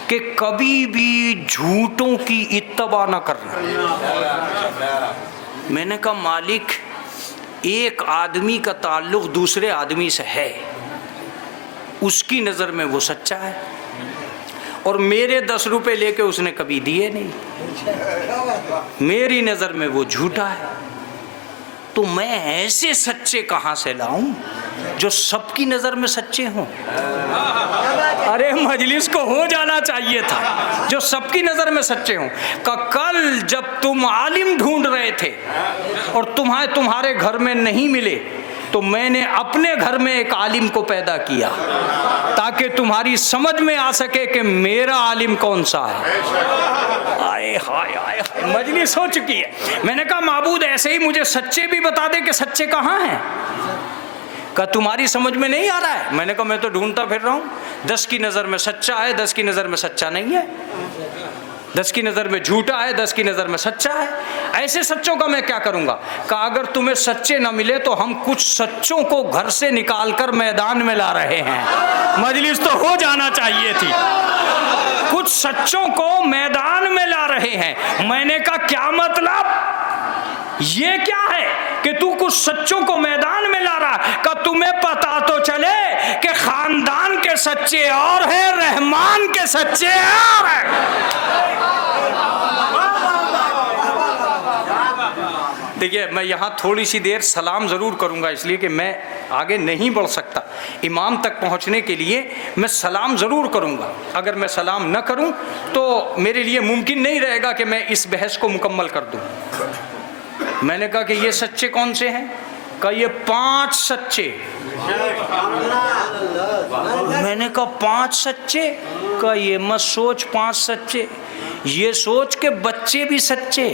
کہ کبھی بھی جھوٹوں کی اتباع نہ کرنا۔ میں نے کہا مالک، ایک آدمی کا تعلق دوسرے آدمی سے ہے، اس کی نظر میں وہ سچا ہے، اور میرے 10 روپے لے کے اس نے کبھی دیے نہیں، میری نظر میں وہ جھوٹا ہے۔ تو میں ایسے سچے کہاں سے لاؤں جو سب کی نظر میں سچے ہوں؟ ارے مجلس کو ہو جانا چاہیے تھا جو سب کی نظر میں سچے ہوں۔ کہ کل جب تم عالم ڈھونڈ رہے تھے اور تمہارے گھر میں نہیں ملے تو میں نے اپنے گھر میں ایک عالم کو پیدا کیا تاکہ تمہاری سمجھ میں آ سکے کہ میرا عالم کون سا ہے۔ آئے ہائے آئے ہائے، مجلس ہو چکی ہے۔ میں نے کہا معبود ایسے ہی مجھے سچے بھی بتا دے کہ سچے کہاں ہیں۔ کہ تمہاری سمجھ میں نہیں آ رہا ہے؟ میں نے کہا میں تو ڈھونڈتا پھر رہا ہوں، 10 کی نظر میں سچا ہے، 10 کی نظر میں سچا نہیں ہے، 10 کی نظر میں جھوٹا ہے، 10 کی نظر میں سچا ہے۔ ایسے سچوں کا میں کیا کروں گا؟ کہ اگر تمہیں سچے نہ ملے تو ہم کچھ سچوں کو گھر سے نکال کر میدان میں لا رہے ہیں۔ مجلس تو ہو جانا چاہیے تھی۔ کچھ سچوں کو میدان میں لا رہے ہیں۔ میں نے کہا کیا مطلب؟ یہ کیا ہے کہ تو کچھ سچوں کو میدان میں لا رہا؟ کہ تمہیں پتا تو چلے کہ خاندان کے سچے اور ہیں، رحمان کے سچے اور ہیں۔ دیکھیے میں یہاں تھوڑی سی دیر سلام ضرور کروں گا، اس لیے کہ میں آگے نہیں بڑھ سکتا۔ امام تک پہنچنے کے لیے میں سلام ضرور کروں گا، اگر میں سلام نہ کروں تو میرے لیے ممکن نہیں رہے گا کہ میں اس بحث کو مکمل کر دوں۔ میں نے کہا کہ یہ سچے کون سے ہیں؟ کہ یہ 5 سچے۔ میں نے کہا 5 سچے؟ کہ یہ مت سوچ 5 سچے، یہ سوچ کہ بچے بھی سچے۔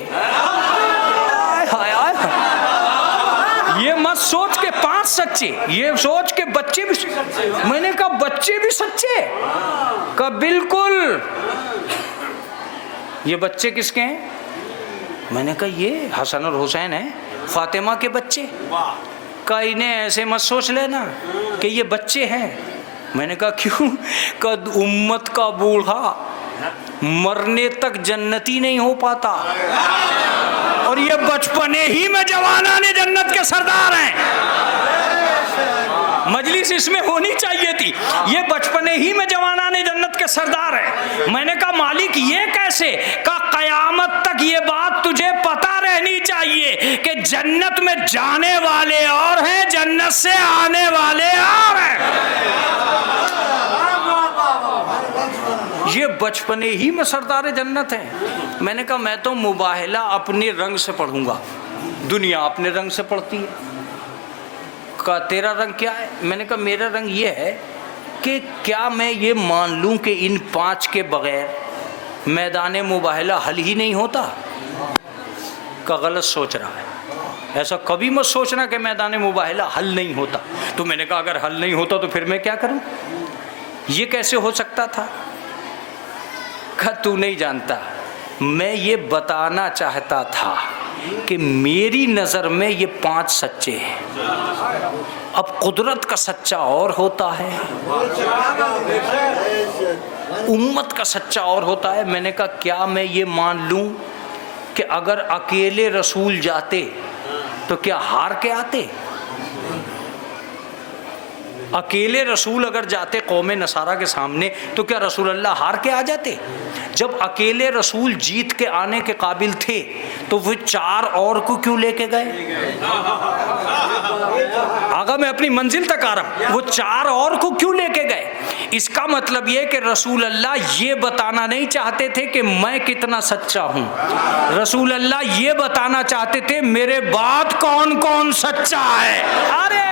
یہ مت سوچ کہ 5 سچے، یہ سوچ کہ بچے بھی سچے۔ میں نے کہا بچے بھی سچے؟ کہ بالکل۔ یہ بچے کس کے ہیں؟ میں نے کہا یہ حسن اور حسین ہیں، فاطمہ کے بچے۔ کہ انہیں ایسے مت سوچ لینا کہ یہ بچے ہیں۔ میں نے کہا کیوں؟ کہ امت کا بوڑھا مرنے تک جنتی نہیں ہو پاتا، اور یہ بچپنے ہی میں جوانان جنت کے سردار ہیں۔ مجلس اس میں ہونی چاہیے تھی. یہ بچپنے ہی میں جوانان جنت کے سردار ہیں. میں نے کہا مالک یہ کیسے؟ کہا قیامت تک یہ بات تجھے پتہ رہنی چاہیے کہ جنت میں جانے والے اور ہیں، جنت سے آنے والے اور ہیں. یہ بچپنے ہی میں سردار جنت ہیں. میں نے کہا میں تو مباہلہ اپنے رنگ سے پڑھوں گا، دنیا اپنے رنگ سے پڑھتی ہے. کہا تیرا رنگ کیا ہے؟ میں نے کہا میرا رنگ یہ ہے کہ کیا میں یہ مان لوں کہ ان 5 کے بغیر میدان مباہلہ حل ہی نہیں ہوتا؟ کا غلط سوچ رہا ہے. ایسا کبھی مت سوچنا کہ میدان مباہلہ حل نہیں ہوتا. تو میں نے کہا اگر حل نہیں ہوتا تو پھر میں کیا کروں؟ یہ کیسے ہو سکتا تھا؟ کہا تو نہیں جانتا، میں یہ بتانا چاہتا تھا کہ میری نظر میں یہ 5 سچے ہیں. اب قدرت کا سچا اور ہوتا ہے، امت کا سچا اور ہوتا ہے. میں نے کہا کیا میں یہ مان لوں کہ اگر اکیلے رسول جاتے تو کیا ہار کے آتے؟ اکیلے رسول اگر جاتے قوم نصارہ کے سامنے تو کیا رسول اللہ ہار کے آ جاتے؟ جب اکیلے رسول جیت کے آنے کے قابل تھے تو وہ 4 اور کو کیوں لے کے گئے؟ آقا میں اپنی منزل تک آ رہا ہوں، وہ 4 اور کو کیوں لے کے گئے؟ اس کا مطلب یہ کہ رسول اللہ یہ بتانا نہیں چاہتے تھے کہ میں کتنا سچا ہوں. رسول اللہ یہ بتانا چاہتے تھے میرے بعد کون کون سچا ہے. ارے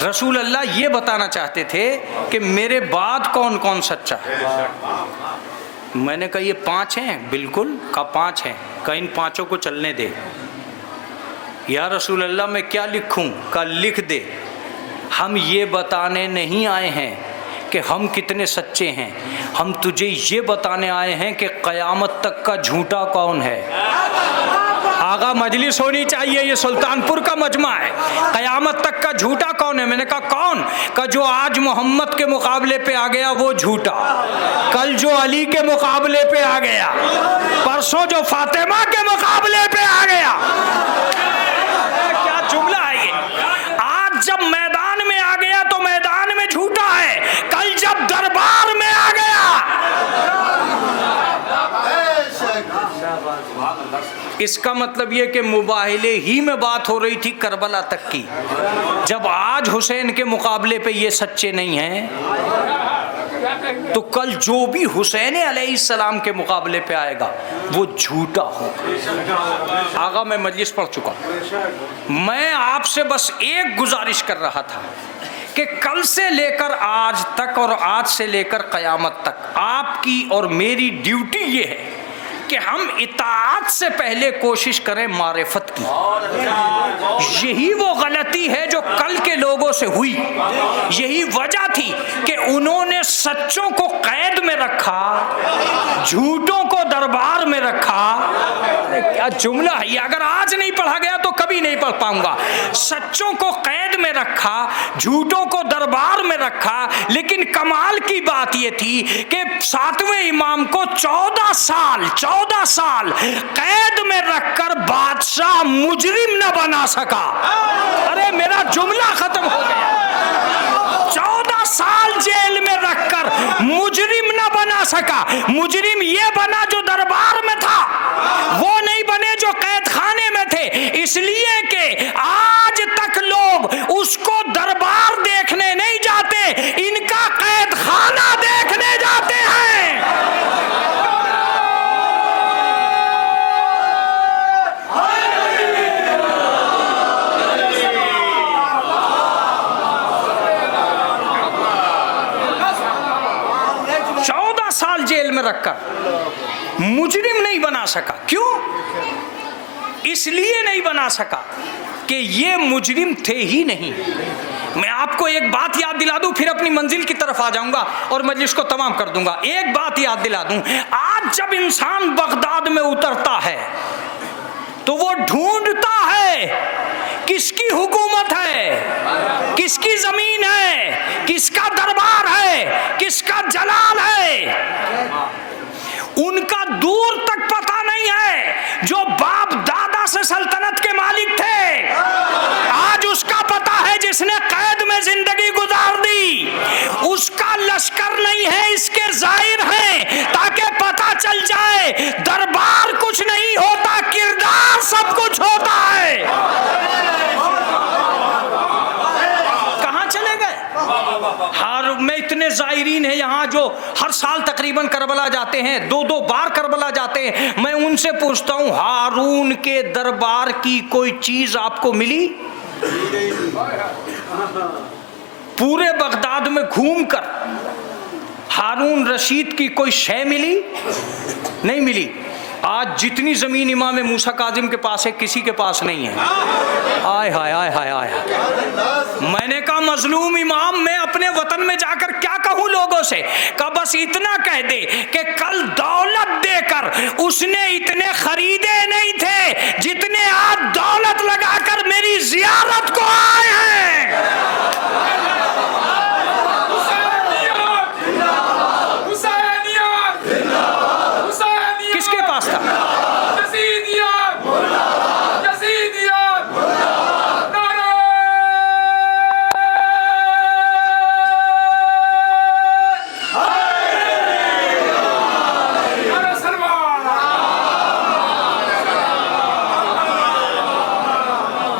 رسول اللہ یہ بتانا چاہتے تھے کہ میرے بعد کون کون سچا ہے. میں نے کہا یہ 5 ہیں. بالکل. کہا 5 ہیں. کہا ان 5 کو چلنے دے. یا رسول اللہ میں کیا لکھوں؟ کہا لکھ دے. ہم یہ بتانے نہیں آئے ہیں کہ ہم کتنے سچے ہیں، ہم تجھے یہ بتانے آئے ہیں کہ قیامت تک کا جھوٹا کون ہے. آغا مجلس ہونی چاہیے، یہ سلطان پور کا مجمع ہے. قیامت تک کا جھوٹا کون ہے؟ میں نے کہا کون؟ کہ جو آج محمد کے مقابلے پہ آ گیا وہ جھوٹا، کل جو علی کے مقابلے پہ آ گیا، پرسوں جو فاطمہ کے مقابلے پہ آ گیا. کیا جملہ ہے یہ! آج جب میدان میں آ گیا تو میدان میں جھوٹا ہے، کل جب دربار میں آ گیا. اس کا مطلب یہ کہ مباہلے ہی میں بات ہو رہی تھی کربلا تک کی. جب آج حسین کے مقابلے پہ یہ سچے نہیں ہیں تو کل جو بھی حسین علیہ السلام کے مقابلے پہ آئے گا وہ جھوٹا ہوگا. آقا میں مجلس پڑھ چکا. میں آپ سے بس ایک گزارش کر رہا تھا کہ کل سے لے کر آج تک اور آج سے لے کر قیامت تک آپ کی اور میری ڈیوٹی یہ ہے کہ ہم اطاعت سے پہلے کوشش کریں معرفت کی. یہی وہ غلطی ہے جو کل کے لوگوں سے ہوئی. یہی وجہ تھی کہ انہوں نے سچوں کو قید میں رکھا، جھوٹوں کو دربار میں رکھا. کیا جملہ ہے یہ! اگر آج نہیں پڑھا گیا تو کبھی نہیں پڑھ پاؤں گا. سچوں کو قید میں رکھا، جھوٹوں کو دربار میں رکھا. لیکن کمال کی بات یہ تھی کہ 7ویں امام کو 14 سال قید میں رکھ کر بادشاہ مجرم نہ بنا سکا. ارے میرا جملہ ختم ہو گیا. 14 سال جیل میں رکھ کر مجرم نہ بنا سکا. مجرم یہ بنا جو دربار میں تھا، وہ نہیں بنے جو قید خانے میں تھے. اس لیے کہ آج تک لوگ اس کو دربار دیکھنے نہیں جاتے، ان کا قید خانہ دیکھنے جاتے ہیں. جیل میں رکھ کر مجرم نہیں بنا سکا. کیوں؟ اس لیے نہیں بنا سکا کہ یہ مجرم تھے ہی نہیں. میں آپ کو ایک بات یاد دلا دوں، پھر اپنی منزل کی طرف آ جاؤں گا اور مجلس کو تمام کر دوں گا. ایک بات یاد دلا دوں، آج جب انسان بغداد میں اترتا ہے تو وہ ڈھونڈتا ہے کس کی حکومت ہے، کس کی زمین ہے، کس کا دربار ہے، کس کا جلال ہے. میں اتنے زائرین ہیں یہاں جو ہر سال تقریباً کربلا جاتے ہیں، 2 بار کربلا جاتے ہیں، میں ان سے پوچھتا ہوں ہارون کے دربار کی کوئی چیز آپ کو ملی؟ پورے بغداد میں گھوم کر ہارون رشید کی کوئی شے ملی؟ نہیں ملی۔ آج جتنی زمین امام موسیٰ کاظم کے پاس ہے کسی کے پاس نہیں ہے۔ آئے ہائے آئے ہائے آئے۔ میں نے کہا مظلوم امام، میں اپنے وطن میں جا کر کیا کہوں لوگوں سے؟ کہ بس اتنا کہہ دے کہ کل دولت دے کر اس نے اتنے خریدے نہیں تھے جتنے آج دولت لگا کر میری زیارت کو آئے ہیں۔ کس کے پاس تھا؟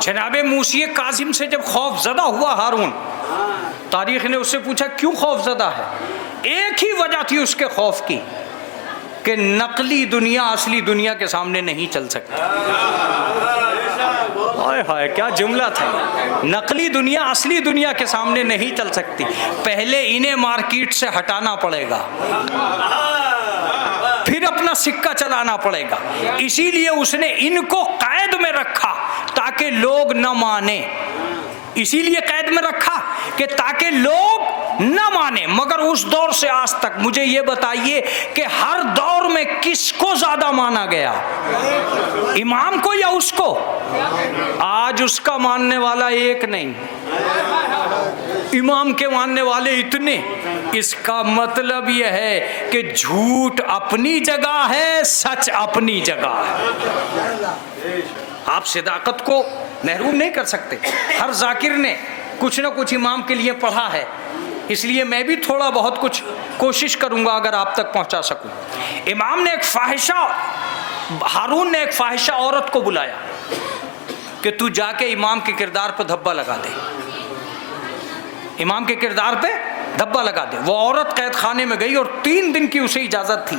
جناب موسی کاظم سے جب خوف زدہ ہوا ہارون، تاریخ نے اس سے پوچھا کیوں خوف زدہ ہے؟ ایک ہی وجہ تھی اس کے خوف کی کہ نقلی دنیا اصلی دنیا کے سامنے نہیں چل سکتی۔ ہائے ہائے کیا جملہ تھا! نقلی دنیا اصلی دنیا کے سامنے نہیں چل سکتی، پہلے انہیں مارکیٹ سے ہٹانا پڑے گا، پھر اپنا سکہ چلانا پڑے گا۔ اسی لیے اس نے ان کو قید میں رکھا تاکہ لوگ نہ مانے، اسی لیے قید میں رکھا کہ تاکہ لوگ نہ مانے۔ مگر اس دور سے آج تک مجھے یہ بتائیے کہ ہر دور میں کس کو زیادہ مانا گیا، امام کو یا اس کو؟ آج اس کا ماننے والا ایک نہیں، امام کے ماننے والے اتنے۔ اس کا مطلب یہ ہے کہ جھوٹ اپنی جگہ ہے، سچ اپنی جگہ ہے۔ آپ صداقت کو محروم نہیں کر سکتے۔ ہر ذاکر نے کچھ نہ کچھ امام کے لیے پڑھا ہے، اس لیے میں بھی تھوڑا بہت کچھ کوشش کروں گا اگر آپ تک پہنچا سکوں۔ امام نے ہارون نے ایک فاحشہ عورت کو بلایا کہ تو جا کے امام کے کردار پہ دھبا لگا دے، امام کے کردار پہ دھبا لگا دے۔ وہ عورت قید خانے میں گئی اور 3 دن کی اسے اجازت تھی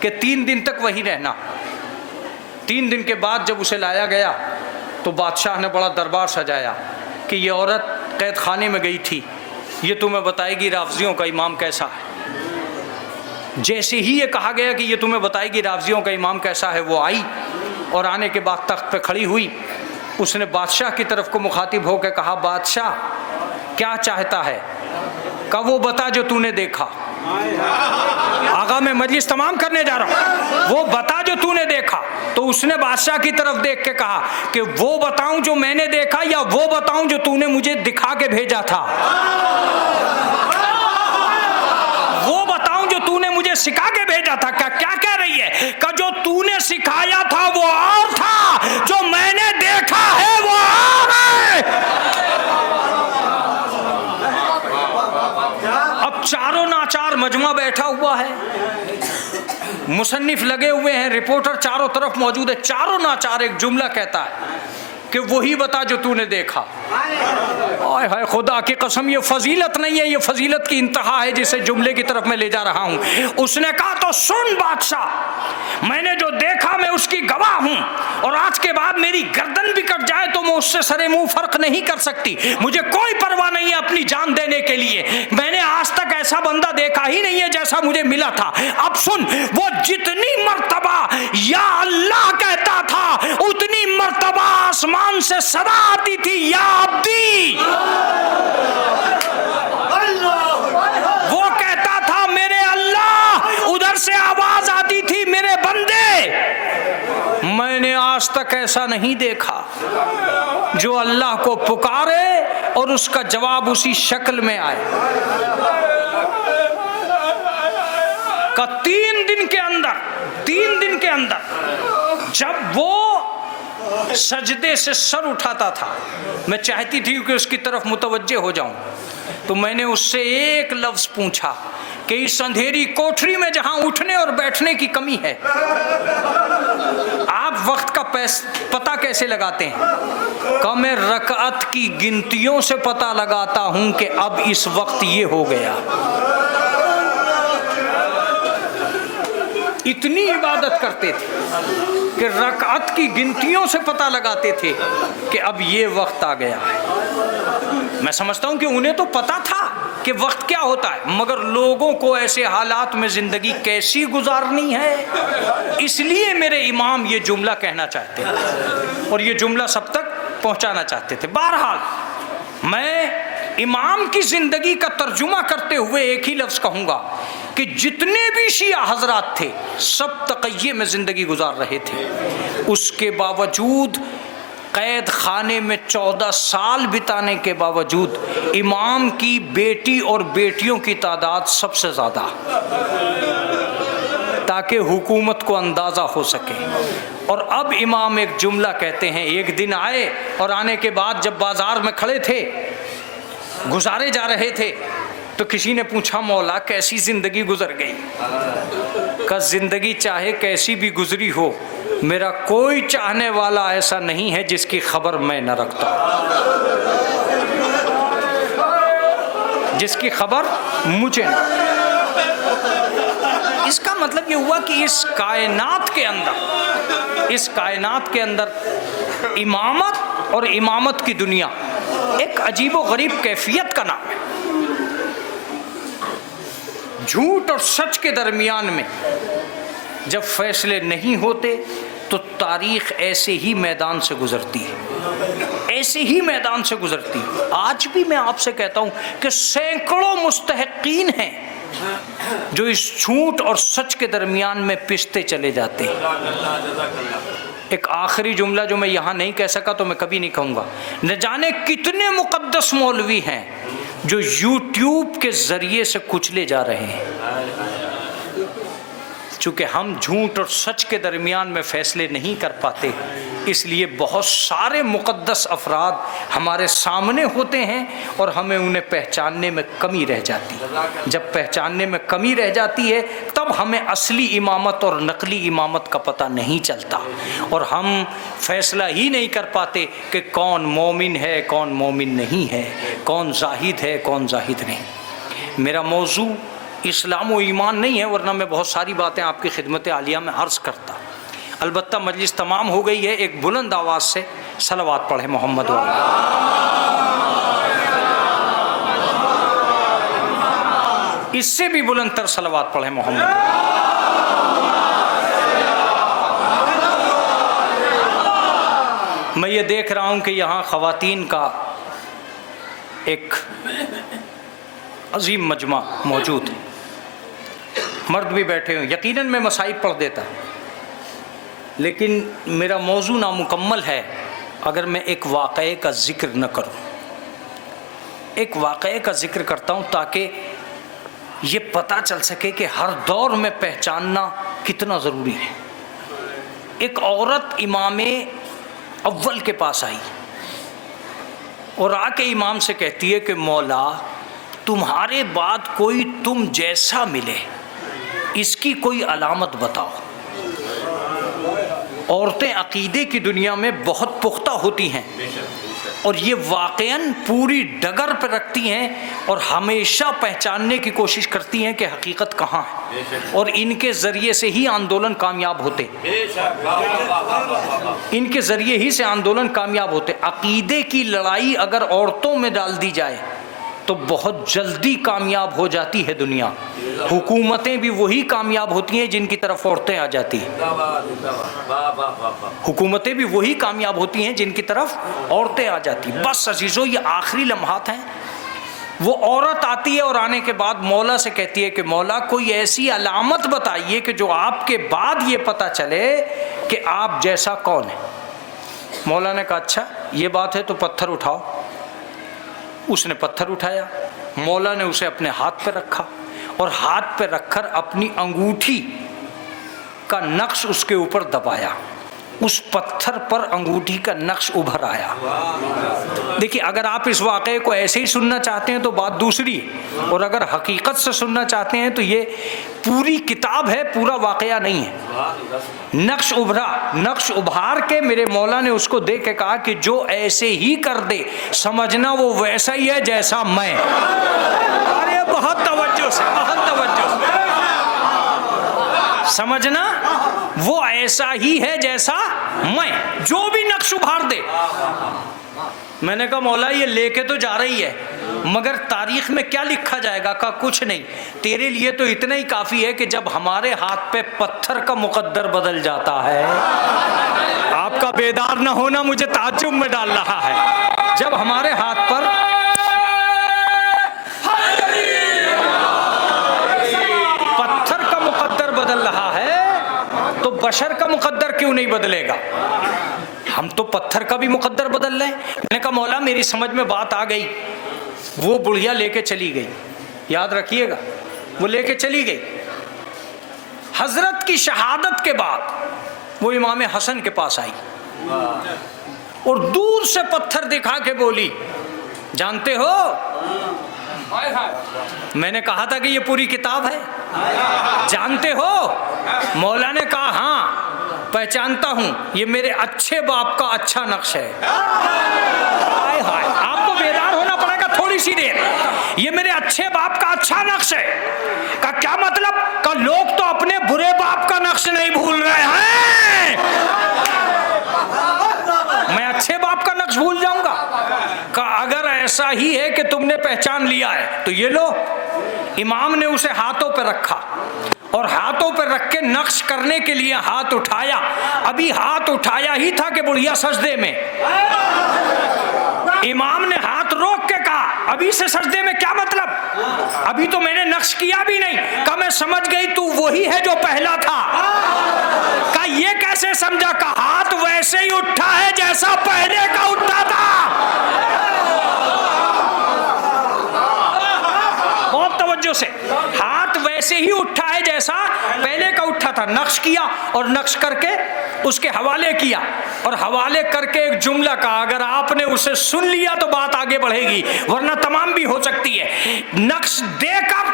کہ 3 دن تک وہیں رہنا۔ 3 دن کے بعد جب اسے لایا گیا تو بادشاہ نے بڑا دربار سجایا کہ یہ عورت قید خانے میں گئی تھی، یہ تمہیں بتائے گی رافضیوں کا امام کیسا ہے۔ جیسے ہی یہ کہا گیا کہ یہ تمہیں بتائے گی رافضیوں کا امام کیسا ہے، وہ آئی اور آنے کے بعد تخت پہ کھڑی ہوئی۔ اس نے بادشاہ کی طرف کو مخاطب ہو کے کہا بادشاہ کیا چاہتا ہے؟ کہ وہ بتا جو تو نے دیکھا۔ آقا میں مجلس تمام کرنے جا رہا ہوں، وہ بتا جو تو نے دیکھا۔ تو اس نے بادشاہ کی طرف دیکھ کے کہا کہ وہ بتاؤں جو میں نے دیکھا یا وہ بتاؤں جو تو نے مجھے دکھا کے بھیجا تھا؟ وہ بتاؤں جو تو نے مجھے سکھا کے بھیجا تھا؟ کیا کہہ رہی ہے؟ کہ جو تو نے سکھایا تھا وہ اور تھا، جو میں نے دیکھا ہے وہ اور ہے۔ اب چاروں ناچار مجمع بیٹھا ہوا ہے، مصنف لگے ہوئے ہیں، رپورٹر چاروں طرف موجود ہے، چاروں ناچار ایک جملہ کہتا ہے کہ وہی بتا جو تو نے دیکھا۔ آئے ہائے خدا کی قسم، یہ فضیلت نہیں ہے، یہ فضیلت کی انتہا ہے جسے جملے کی طرف میں لے جا رہا ہوں۔ اس نے کہا تو سن بادشاہ، میں نے جو دیکھا میں اس کی گواہ ہوں، اور آج کے بعد میری گردن بھی کٹ جائے تو میں اس سے سرے منہ فرق نہیں کر سکتی، مجھے کوئی پرواہ نہیں ہے اپنی جان دینے کے لیے۔ میں نے آج تک ایسا بندہ دیکھا ہی نہیں ہے جیسا مجھے ملا تھا۔ اب سن، وہ جتنی مرتبہ یا اللہ کہتا تھا اتنی مرتبہ آسمان سے صدا آتی تھی یا عبدی۔ وہ کہتا تھا میرے اللہ، ادھر سے آواز آتی تھی میرے بندے۔ میں نے آج تک ایسا نہیں دیکھا جو اللہ کو پکارے اور اس کا جواب اسی شکل میں آئے۔ کا 3 دن کے اندر جب وہ سجدے سے سر اٹھاتا تھا، میں چاہتی تھی کہ اس کی طرف متوجہ ہو جاؤں، تو میں نے اس سے ایک لفظ پوچھا کہ اس اندھیری کوٹری میں جہاں اٹھنے اور بیٹھنے کی کمی ہے، آپ وقت کا پتہ کیسے لگاتے ہیں؟ کہ میں رکعت کی گنتیوں سے پتہ لگاتا ہوں کہ اب اس وقت یہ ہو گیا. اتنی عبادت کرتے تھے کہ رکعت کی گنتیوں سے پتہ لگاتے تھے کہ اب یہ وقت آ گیا ہے. میں سمجھتا ہوں کہ انہیں تو پتہ تھا کہ وقت کیا ہوتا ہے، مگر لوگوں کو ایسے حالات میں زندگی کیسی گزارنی ہے، اس لیے میرے امام یہ جملہ کہنا چاہتے ہیں اور یہ جملہ سب تک پہنچانا چاہتے تھے. بہرحال میں امام کی زندگی کا ترجمہ کرتے ہوئے ایک ہی لفظ کہوں گا کہ جتنے بھی شیعہ حضرات تھے سب تقیے میں زندگی گزار رہے تھے. اس کے باوجود قید خانے میں 14 سال بتانے کے باوجود امام کی بیٹی اور بیٹیوں کی تعداد سب سے زیادہ، تاکہ حکومت کو اندازہ ہو سکے. اور اب امام ایک جملہ کہتے ہیں. ایک دن آئے اور آنے کے بعد جب بازار میں کھڑے تھے، گزارے جا رہے تھے، تو کسی نے پوچھا مولا کیسی زندگی گزر گئی؟ کہ زندگی چاہے کیسی بھی گزری ہو، میرا کوئی چاہنے والا ایسا نہیں ہے جس کی خبر میں نہ رکھتا، جس کی خبر مجھے نہ. اس کا مطلب یہ ہوا کہ اس کائنات کے اندر امامت اور امامت کی دنیا ایک عجیب و غریب کیفیت کا نام ہے. جھوٹ اور سچ کے درمیان میں جب فیصلے نہیں ہوتے تو تاریخ ایسے ہی میدان سے گزرتی ہے، ایسے ہی میدان سے گزرتی. آج بھی میں آپ سے کہتا ہوں کہ سینکڑوں مستحقین ہیں جو اس جھوٹ اور سچ کے درمیان میں پستے چلے جاتے ہیں. ایک آخری جملہ جو میں یہاں نہیں کہہ سکا تو میں کبھی نہیں کہوں گا. نہ جانے کتنے مقدس مولوی ہیں جو یوٹیوب کے ذریعے سے کچلے جا رہے ہیں. چونکہ ہم جھوٹ اور سچ کے درمیان میں فیصلے نہیں کر پاتے، اس لیے بہت سارے مقدس افراد ہمارے سامنے ہوتے ہیں اور ہمیں انہیں پہچاننے میں کمی رہ جاتی. جب پہچاننے میں کمی رہ جاتی ہے تب ہمیں اصلی امامت اور نقلی امامت کا پتہ نہیں چلتا، اور ہم فیصلہ ہی نہیں کر پاتے کہ کون مومن ہے کون مومن نہیں ہے، کون زاہد ہے کون زاہد نہیں. میرا موضوع اسلام و ایمان نہیں ہے، ورنہ میں بہت ساری باتیں آپ کی خدمت عالیہ میں عرض کرتا. البتہ مجلس تمام ہو گئی ہے، ایک بلند آواز سے صلوات پڑھے محمد والے. اس سے بھی بلند تر صلوات پڑھے محمد والے. میں یہ دیکھ رہا ہوں کہ یہاں خواتین کا ایک عظیم مجمع موجود ہے، مرد بھی بیٹھے ہوئے. یقیناً میں مصائب پڑھ دیتا، لیکن میرا موضوع نامکمل ہے اگر میں ایک واقعے کا ذکر نہ کروں. ایک واقعے کا ذکر کرتا ہوں تاکہ یہ پتہ چل سکے کہ ہر دور میں پہچاننا کتنا ضروری ہے. ایک عورت امام اول کے پاس آئی اور آ کے امام سے کہتی ہے کہ مولا تمہارے بعد کوئی تم جیسا ملے، اس کی کوئی علامت بتاؤ. عورتیں عقیدے کی دنیا میں بہت پختہ ہوتی ہیں اور یہ واقعاً پوری ڈگر پہ رکھتی ہیں اور ہمیشہ پہچاننے کی کوشش کرتی ہیں کہ حقیقت کہاں ہے، اور ان کے ذریعے سے ہی آندولن کامیاب ہوتے، ان کے ذریعے ہی سے آندولن کامیاب ہوتے. عقیدے کی لڑائی اگر عورتوں میں ڈال دی جائے تو بہت جلدی کامیاب ہو جاتی ہے دنیا. حکومتیں بھی وہی کامیاب ہوتی ہیں جن کی طرف عورتیں آ جاتی ہیں. حکومتیں بھی وہی کامیاب ہوتی ہیں جن کی طرف عورتیں آ جاتی ہیں. بس عزیزو یہ آخری لمحات ہیں. وہ عورت آتی ہے اور آنے کے بعد مولا سے کہتی ہے کہ مولا کوئی ایسی علامت بتائیے کہ جو آپ کے بعد یہ پتہ چلے کہ آپ جیسا کون ہے. مولا نے کہا اچھا یہ بات ہے تو پتھر اٹھاؤ. اس نے پتھر اٹھایا، مولا نے اسے اپنے ہاتھ پہ رکھا اور ہاتھ پہ رکھ کر اپنی انگوٹھی کا نقش اس کے اوپر دبایا. اس پتھر پر انگوٹھی کا نقش ابھر آیا۔ دیکھیے اگر آپ اس واقعے کو ایسے ہی سننا چاہتے ہیں تو بات دوسری ہے، اور اگر حقیقت سے سننا چاہتے ہیں تو یہ پوری کتاب ہے، پورا واقعہ نہیں ہے۔ نقش ابھرا، نقش ابھار کے میرے مولا نے اس کو دیکھ کے کہا کہ جو ایسے ہی کر دے سمجھنا وہ ویسا ہی ہے جیسا میں۔ ارے بہت توجہ سے، بہت توجہ سے سمجھنا وہ ایسا ہی ہے جیسا میں، جو بھی نقش ابھار دے۔ میں نے کہا مولا یہ لے کے تو جا رہی ہے مگر تاریخ میں کیا لکھا جائے گا؟ کہا کچھ نہیں، تیرے لیے تو اتنا ہی کافی ہے کہ جب ہمارے ہاتھ پہ پتھر کا مقدر بدل جاتا ہے۔ آپ کا بیدار نہ ہونا مجھے تعجب میں ڈال رہا ہے۔ جب ہمارے ہاتھ پر پتھر کا مقدر بدل رہا ہے تو بشر کا مقدر کیوں نہیں بدلے گا؟ ہم تو پتھر کا بھی مقدر بدل رہے ہیں۔ میں نے کہا مولا میری سمجھ میں بات آ گئی۔ وہ بڑھیا لے کے چلی گئی، یاد رکھیے گا وہ لے کے چلی گئی۔ حضرت کی شہادت کے بعد وہ امام حسن کے پاس آئی اور دور سے پتھر دکھا کے بولی جانتے ہو؟ میں نے کہا تھا کہ یہ پوری کتاب ہے، جانتے ہو؟ مولا نے کہا ہاں پہچانتا ہوں، یہ میرے اچھے باپ کا اچھا نقش ہے۔ ہائے ہائے، آپ کو بیدار ہونا پڑے گا تھوڑی سی دیر۔ یہ میرے اچھے باپ کا اچھا نقش ہے کا کیا مطلب؟ کہ لوگ تو اپنے برے باپ کا نقش نہیں بھول رہے ہیں، میں اچھے باپ کا نقش بھول جاؤں گا؟ کہ اگر ایسا ہی ہے کہ تم نے پہچان لیا ہے تو یہ لو۔ امام نے اسے ہاتھوں پہ رکھا اور ہاتھوں پہ رکھ کے نقش کرنے کے لیے ہاتھ اٹھایا۔ ابھی ہاتھ اٹھایا ہی تھا کہ بڑھیا سجدے میں۔ امام نے ہاتھ روک کے کہا ابھی سے سجدے میں کیا مطلب؟ ابھی تو میں نے نقش کیا بھی نہیں۔ کہا میں سمجھ گئی تو وہی ہے جو پہلا تھا۔ کہا یہ کیسے سمجھا؟ کہ ہاتھ ویسے ہی اٹھا ہے جیسا پہلے کا اٹھا تھا۔ بہت توجہ سے، ہاتھ ویسے ہی اٹھا ہے جیسا پہلے کا اٹھا تھا۔ نقش کیا اور نقش کر کے اس کے حوالے کیا اور حوالے کر کے ایک جملہ کہا، اگر آپ نے اسے سن لیا تو بات آگے بڑھے گی ورنہ تمام بھی ہو سکتی ہے۔ نقش دے کر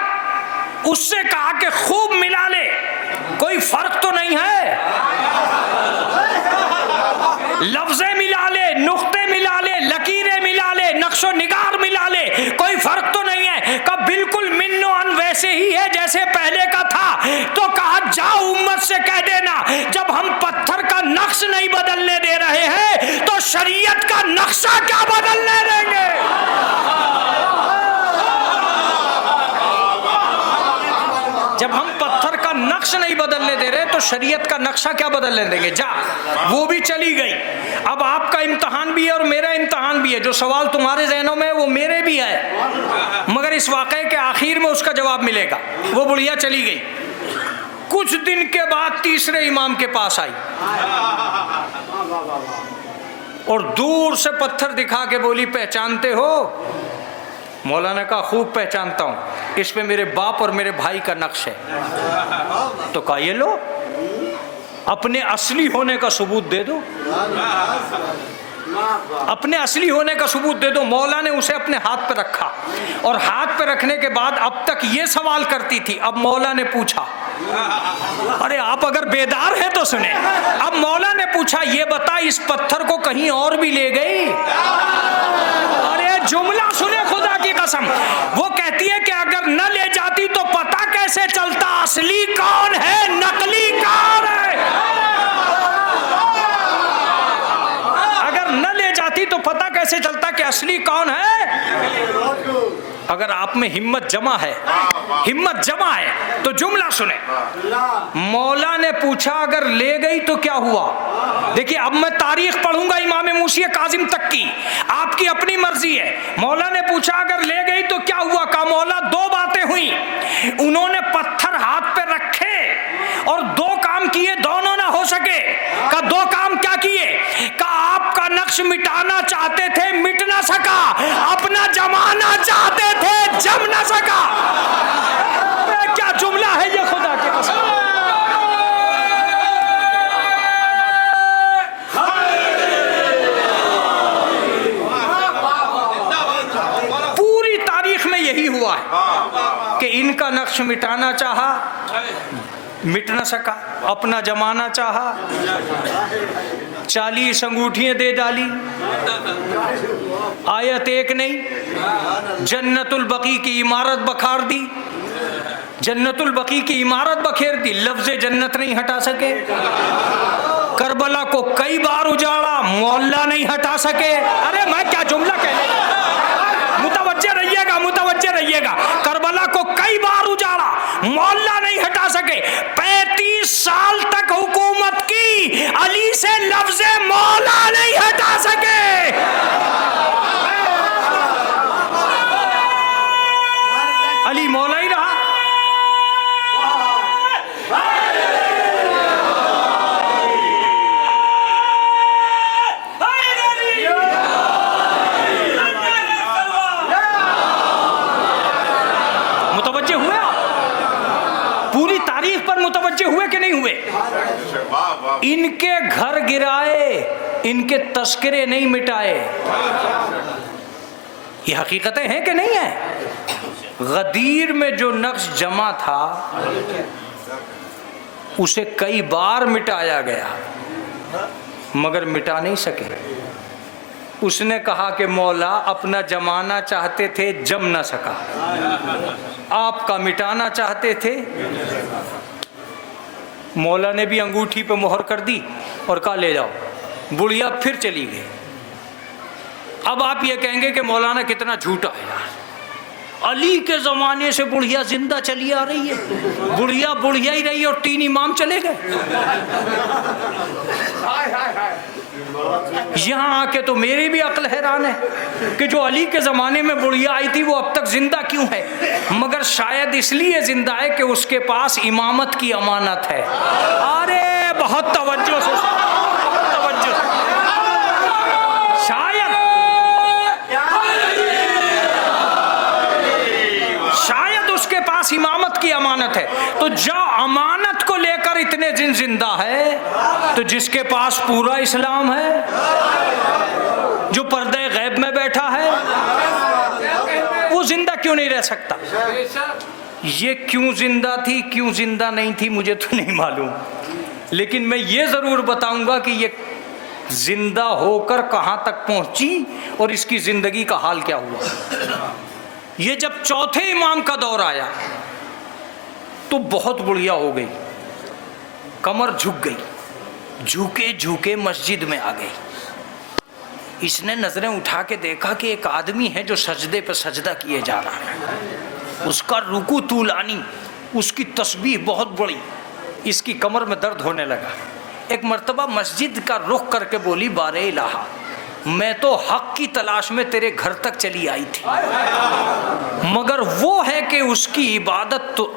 اس سے کہا کہ خوب ملا لے، کوئی فرق تو نہیں ہے، لفظیں ملا لے، نقطے ملا لے، لکیریں ملا لے، نقش و نگار ملا لے، کوئی فرق تو نہیں ہے؟ کہ بالکل من و عن ویسے ہی ہے جیسے پہلے کا تھا۔ تو کہا جاؤ امت سے کہہ دینا جب ہم پتھر کا نقش نہیں بدلنے دے رہے ہیں تو شریعت کا نقشہ کیا بدلنے دیں گے؟ جب ہم پتھر کا نقش نہیں بدلنے دے رہے تو شریعت کا نقشہ کیا بدلنے دیں گے؟ جا، وہ بھی چلی گئی۔ اب آپ کا امتحان بھی ہے اور میرا امتحان بھی ہے، جو سوال تمہارے ذہنوں میں وہ میرے بھی ہے، مگر اس واقعے کے آخر میں اس کا جواب ملے گا۔ وہ بڑھیا چلی گئی، کچھ دن کے بعد تیسرے امام کے پاس آئی اور دور سے پتھر دکھا کے بولی پہچانتے ہو؟ مولا نے کہا خوب پہچانتا ہوں، اس پہ میرے باپ اور میرے بھائی کا نقش ہے۔ تو کہا یہ لو، اپنے اصلی ہونے کا ثبوت دے دو، اپنے اصلی ہونے کا ثبوت دے دو۔ مولا نے اسے اپنے ہاتھ پہ رکھا اور ہاتھ پہ رکھنے کے بعد اب تک یہ سوال کرتی تھی، اب مولا نے پوچھا، ارے آپ اگر بیدار ہیں تو سنیں، اب مولا نے پوچھا یہ بتا اس پتھر کو کہیں اور بھی لے گئی؟ ارے جملہ سنے خدا کی قسم، وہ کہتی ہے کہ اگر نہ لے جاتی تو پتہ کیسے چلتا اصلی کون ہے نقلی کون ہے؟ اگر نہ لے جاتی تو پتہ کیسے چلتا کہ اصلی کون ہے؟ اگر آپ میں ہمت جمع ہے، ہمت جمع ہے تو جملہ سنیں۔ مولا نے پوچھا اگر لے گئی تو کیا ہوا؟ دیکھیے اب میں تاریخ پڑھوں گا امام موسی کاظم تک کی، آپ کی اپنی مرضی ہے۔ مولا نے پوچھا اگر لے گئی تو کیا ہوا؟ کہا مولا دو باتیں ہوئیں، انہوں نے پتھر ہاتھ پہ رکھے اور دو کام کیے، دونوں نہ ہو سکے۔ کہا دو کام کیا کیے؟ کہا آپ کا نقش مٹانا چاہتے تھے مٹ نہ سکا، اپنا جمانا چاہتے تھے جم نہ سکا۔ کیا جملہ ہے یہ خدا کے قسم! کہ ان کا نقش مٹانا چاہا مٹ نہ سکا، اپنا جمانا چاہا 40 انگوٹھیاں دے ڈالی، آیت ایک نہیں، جنت البقیع کی عمارت بکھار دی، جنت البقیع کی عمارت بکھیر دی، لفظ جنت نہیں ہٹا سکے، کربلا کو کئی بار اجاڑا، محلہ نہیں ہٹا سکے۔ ارے میں کیا جملہ کہنے لگا، متوجہ رہیے گا، کربلا کو کئی بار اجاڑا، محلہ نہیں ہٹا سکے، 35 سال تک حکومت کی، علی سے لفظ مولا نہیں ہٹا سکے۔ علی مولا ہی رہا۔ متوجہ ہوئے آپ؟ پوری تاریخ پر متوجہ ہوئے کہ نہیں ہوئے؟ ان کے گھر گرائے، ان کے تذکرے نہیں مٹائے۔ یہ حقیقتیں ہیں کہ نہیں ہیں؟ غدیر میں جو نقش جمع تھا اسے کئی بار مٹایا گیا مگر مٹا نہیں سکے۔ اس نے کہا کہ مولا اپنا جمانا چاہتے تھے، جم نہ سکا، آپ کا مٹانا چاہتے تھے۔ مولا نے بھی انگوٹھی پہ مہر کر دی اور کہا لے جاؤ، بڑھیا پھر چلی گئی۔ اب آپ یہ کہیں گے کہ مولانا کتنا جھوٹا ہے یار، علی کے زمانے سے بڑھیا زندہ چلی آ رہی ہے، بڑھیا ہی رہی اور 3 امام چلے گئے۔ یہاں آ کے تو میری بھی عقل حیران ہے کہ جو علی کے زمانے میں بڑھیا آئی تھی وہ اب تک زندہ کیوں ہے؟ مگر شاید اس لیے زندہ ہے کہ اس کے پاس امامت کی امانت ہے۔ ارے بہت توجہ سے، شاید اس کے پاس امامت کی امانت ہے۔ تو جو امانت کو لے کر اتنے دن زندہ ہے تو جس کے پاس پورا اسلام ہے، جو پردہ غیب میں بیٹھا ہے، وہ زندہ کیوں نہیں رہ سکتا؟ یہ کیوں زندہ تھی کیوں زندہ نہیں تھی مجھے تو نہیں معلوم، لیکن میں یہ ضرور بتاؤں گا کہ یہ زندہ ہو کر کہاں تک پہنچی اور اس کی زندگی کا حال کیا ہوا۔ یہ جب چوتھے امام کا دور آیا تو بہت بڑھیا ہو گئی، کمر جھک گئی، جھکے جھکے مسجد میں آ گئی۔ اس نے نظریں اٹھا کے دیکھا کہ ایک آدمی ہے جو سجدے پہ سجدہ کیے جا رہا ہے، اس کا رکوع طولانی، اس کی تسبیح بہت بڑی، اس کی کمر میں درد ہونے لگا۔ ایک مرتبہ مسجد کا رخ کر کے بولی بار الہ، میں تو حق کی تلاش میں تیرے گھر تک چلی آئی تھی، مگر وہ ہے کہ اس کی عبادت تو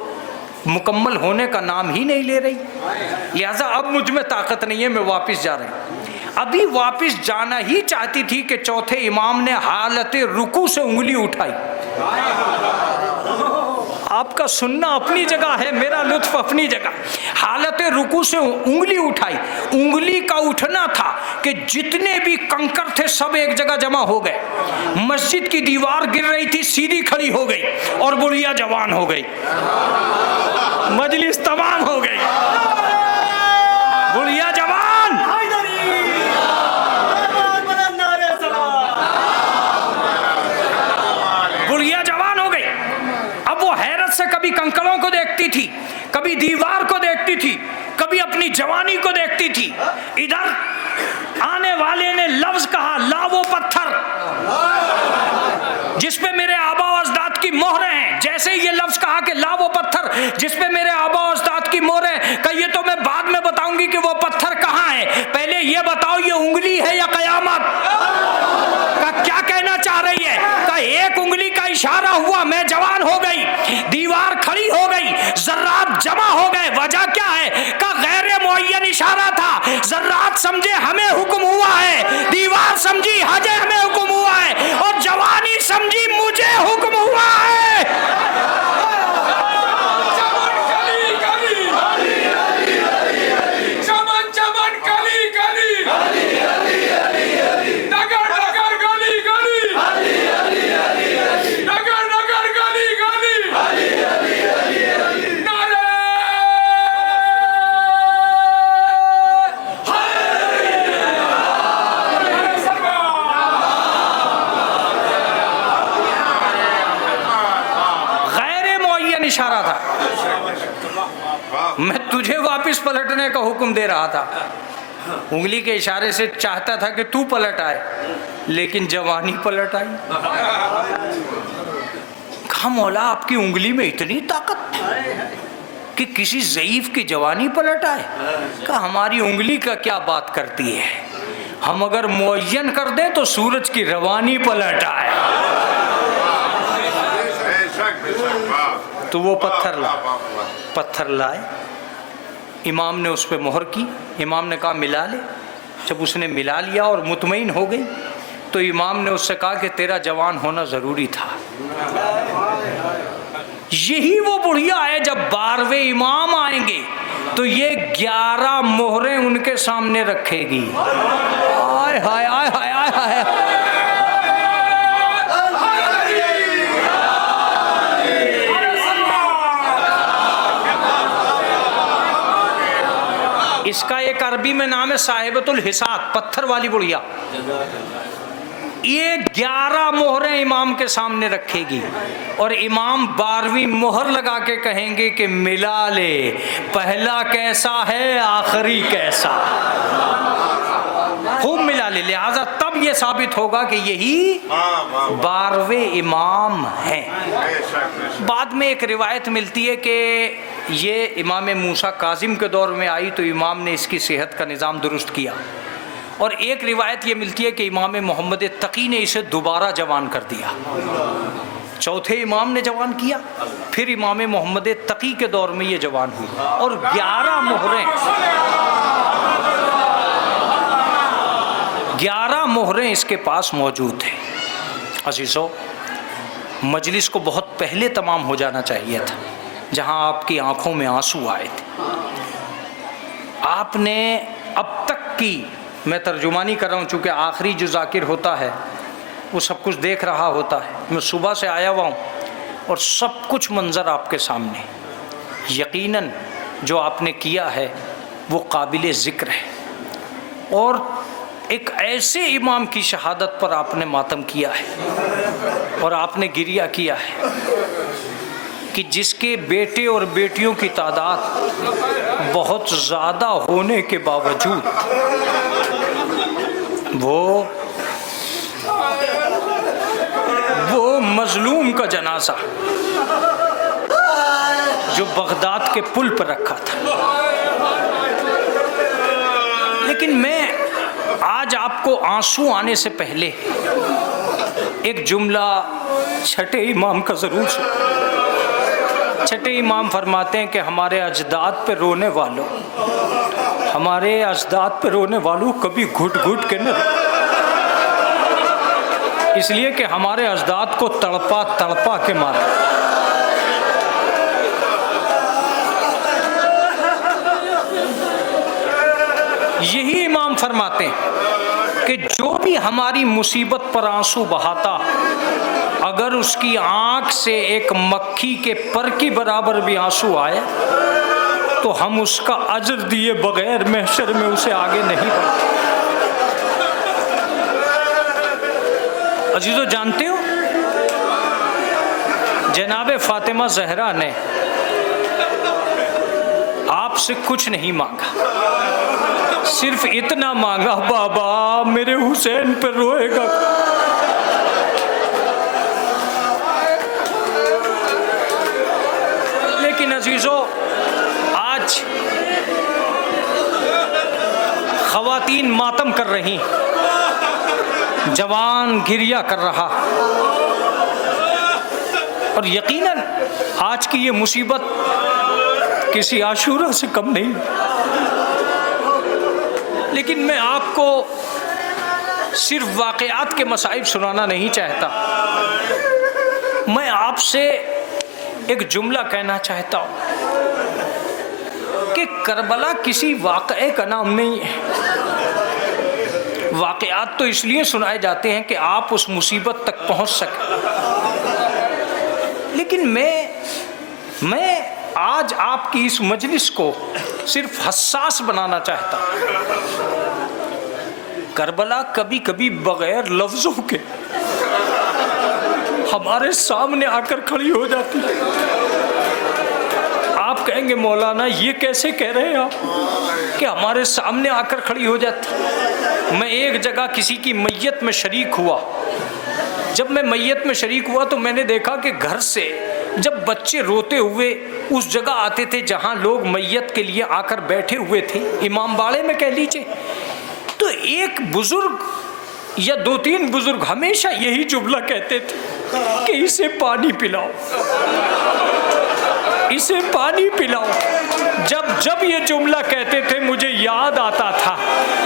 مکمل ہونے کا نام ہی نہیں لے رہی، لہذا اب مجھ میں طاقت نہیں ہے، میں واپس جا رہی ہوں۔ ابھی واپس جانا ہی چاہتی تھی کہ چوتھے امام نے حالت رکوع سے انگلی اٹھائی۔ آپ کا سننا اپنی جگہ ہے، میرا لطف اپنی جگہ۔ حالت رکوع سے انگلی اٹھائی، انگلی کا اٹھنا تھا کہ جتنے بھی کنکر تھے سب ایک جگہ جمع ہو گئے، مسجد کی دیوار گر رہی تھی سیدھی کھڑی ہو گئی اور بڑھیا جوان ہو گئی، مجلس تمام ہو گئی، بڑھیا جوان بڑھیا جوان ہو گئی۔ اب وہ حیرت سے کبھی کنکروں کو دیکھتی تھی، کبھی دیوار کو دیکھتی تھی، کبھی اپنی جوانی کو دیکھتی تھی۔ ادھر آنے والے نے لفظ کہا لا وہ پتھر جس پہ میرے آبا و اجداد کی مہریں ہیں، جیسے یہ لفظ کہا کہ لا وہ پتھر جس پہ میرے آبا و اجداد کی مہریں، کہ یہ تو میں بعد میں بتاؤں گی کہ وہ پتھر کہاں ہے، پہلے یہ بتاؤ یہ انگلی ہے یا قیامت؟ کا کیا کہنا چاہ رہی ہے؟ کہ ایک انگلی کا اشارہ ہوا، میں جوان ہو گئی، دیوار کھڑی ہو گئی، ذرات جمع ہو گئے، وجہ کیا ہے؟ کہ غیر معین اشارہ تھا، ذرات سمجھے ہمیں حکم ہوا ہے، دیوار سمجھی حجے ہمیں حکم ہوا ہے، اور جوانی سمجھی مجھے حکم ہوا ہے۔ اشارہ تھا، میں تجھے واپس پلٹنے کا حکم دے رہا تھا، انگلی کے اشارے سے چاہتا تھا کہ تو پلٹ آئے، لیکن جوانی پلٹ آئی۔ کہا مولا آپ کی انگلی میں اتنی طاقت کہ کسی ضعیف کی جوانی پلٹ آئے؟ کہا ہماری انگلی کا کیا بات کرتی ہے، ہم اگر معین کر دیں تو سورج کی روانی پلٹ آئے۔ تو وہ پتھر لائے، امام نے اس پہ مہر کی، امام نے کہا ملا لے۔ جب اس نے ملا لیا اور مطمئن ہو گئی تو امام نے اس سے کہا کہ تیرا جوان ہونا ضروری تھا۔ یہی وہ بڑھیا ہے جب 12ویں امام آئیں گے تو یہ 11 مہریں ان کے سامنے رکھے گی۔ آئے ہائے آئے ہائے آئے ہائے، اس کا ایک عربی میں نام ہے صاحبۃ الحساد، پتھر والی بڑھیا۔ یہ 11 مہریں امام کے سامنے رکھے گی اور امام 12ویں مہر لگا کے کہیں گے کہ ملا لے، پہلا کیسا ہے آخری کیسا، خوب ملا لے۔ لہذا تب یہ ثابت ہوگا کہ یہی 12ویں امام ہیں۔ بعد میں ایک روایت ملتی ہے کہ یہ امام موسیٰ کاظم کے دور میں آئی تو امام نے اس کی صحت کا نظام درست کیا، اور ایک روایت یہ ملتی ہے کہ امام محمد تقی نے اسے دوبارہ جوان کر دیا، چوتھے امام نے جوان کیا، پھر امام محمد تقی کے دور میں یہ جوان ہوئی، اور 11 مہریں اس کے پاس موجود ہیں۔ عزیزو، مجلس کو بہت پہلے تمام ہو جانا چاہیے تھا، جہاں آپ کی آنکھوں میں آنسو آئے تھے۔ آپ نے اب تک کی، میں ترجمانی کر رہا ہوں چونکہ آخری جو ذاکر ہوتا ہے وہ سب کچھ دیکھ رہا ہوتا ہے، میں صبح سے آیا ہوا ہوں اور سب کچھ منظر آپ کے سامنے۔ یقیناً جو آپ نے کیا ہے وہ قابل ذکر ہے، اور ایک ایسے امام کی شہادت پر آپ نے ماتم کیا ہے اور آپ نے گریہ کیا ہے کہ جس کے بیٹے اور بیٹیوں کی تعداد بہت زیادہ ہونے کے باوجود وہ مظلوم کا جنازہ جو بغداد کے پل پر رکھا تھا، لیکن میں آج آپ کو آنسو آنے سے پہلے ایک جملہ چھٹے امام کا ضرور سن۔ چھٹے امام فرماتے ہیں کہ ہمارے اجداد پہ رونے والوں کبھی گھٹ گھٹ کے نہ رو، اس لیے کہ ہمارے اجداد کو تڑپا تڑپا کے مارا۔ یہی امام فرماتے ہیں کہ جو بھی ہماری مصیبت پر آنسو بہاتا، اگر اس کی آنکھ سے ایک مکھی کے پر کی برابر بھی آنسو آئے تو ہم اس کا اجر دیے بغیر محشر میں اسے آگے نہیں بڑھتے۔ عزیزو، جانتے ہو جناب فاطمہ زہرا نے آپ سے کچھ نہیں مانگا، صرف اتنا مانگا، بابا میرے حسین پر روئے گا۔ لیکن عزیزو، آج خواتین ماتم کر رہی، جوان گریہ کر رہا، اور یقیناً آج کی یہ مصیبت کسی عاشورہ سے کم نہیں، لیکن میں آپ کو صرف واقعات کے مصائب سنانا نہیں چاہتا، میں آپ سے ایک جملہ کہنا چاہتا ہوں کہ کربلا کسی واقعے کا نام نہیں ہے۔ واقعات تو اس لیے سنائے جاتے ہیں کہ آپ اس مصیبت تک پہنچ سکیں، لیکن میں آج آپ کی اس مجلس کو صرف حساس بنانا چاہتا ہوں۔ کربلا کبھی کبھی بغیر لفظوں کے ہمارے سامنے آ کر کھڑی ہو جاتی ہے۔ کہیں گے مولانا یہ کیسے کہہ رہے ہیں آپ کہ ہمارے سامنے آ کر کھڑی ہو جاتی؟ میں ایک جگہ کسی کی میت میں شریک ہوا. جب میں میت میں شریک ہوا تو میں نے دیکھا کہ گھر سے جب بچے روتے ہوئے اس جگہ آتے تھے جہاں لوگ میت کے لیے آ کر بیٹھے ہوئے تھے، امام باڑے میں کہہ لیجئے، تو ایک بزرگ یا 2-3 بزرگ ہمیشہ یہی جملہ کہتے تھے کہ اسے پانی پلاؤ، اسے پانی پلاؤ. جب یہ جملہ کہتے تھے مجھے یاد آتا تھا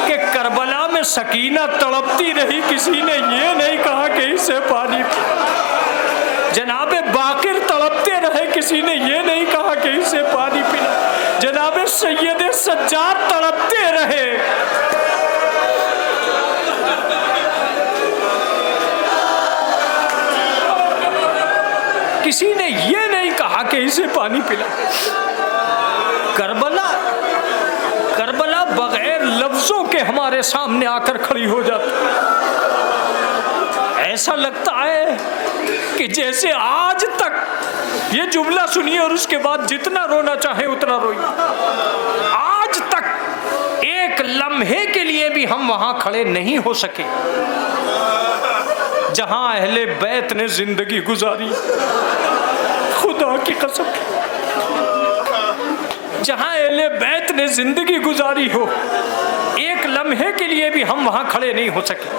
کہ کربلا میں سکینہ تڑپتی رہی، کسی نے یہ نہیں کہا کہ اسے پانی پلاؤ. جناب باقر تڑپتے رہے، کسی نے یہ نہیں کہا کہ اسے پانی پلاؤ. جناب سید سجاد تڑپتے رہے، کسی نے یہ نہیں کہا کہ اسے پانی پلا. کربلا بغیر لفظوں کے ہمارے سامنے آ کر کھڑی ہو جاتی. ایسا لگتا ہے کہ جیسے آج تک یہ جملہ سنیے اور اس کے بعد جتنا رونا چاہے اتنا روئیے. آج تک ایک لمحے کے لیے بھی ہم وہاں کھڑے نہیں ہو سکے جہاں اہل بیت نے زندگی گزاری. خدا کی قسم، جہاں اہل بیت نے زندگی گزاری ہو، ایک لمحے کے لیے بھی ہم وہاں کھڑے نہیں ہو سکے.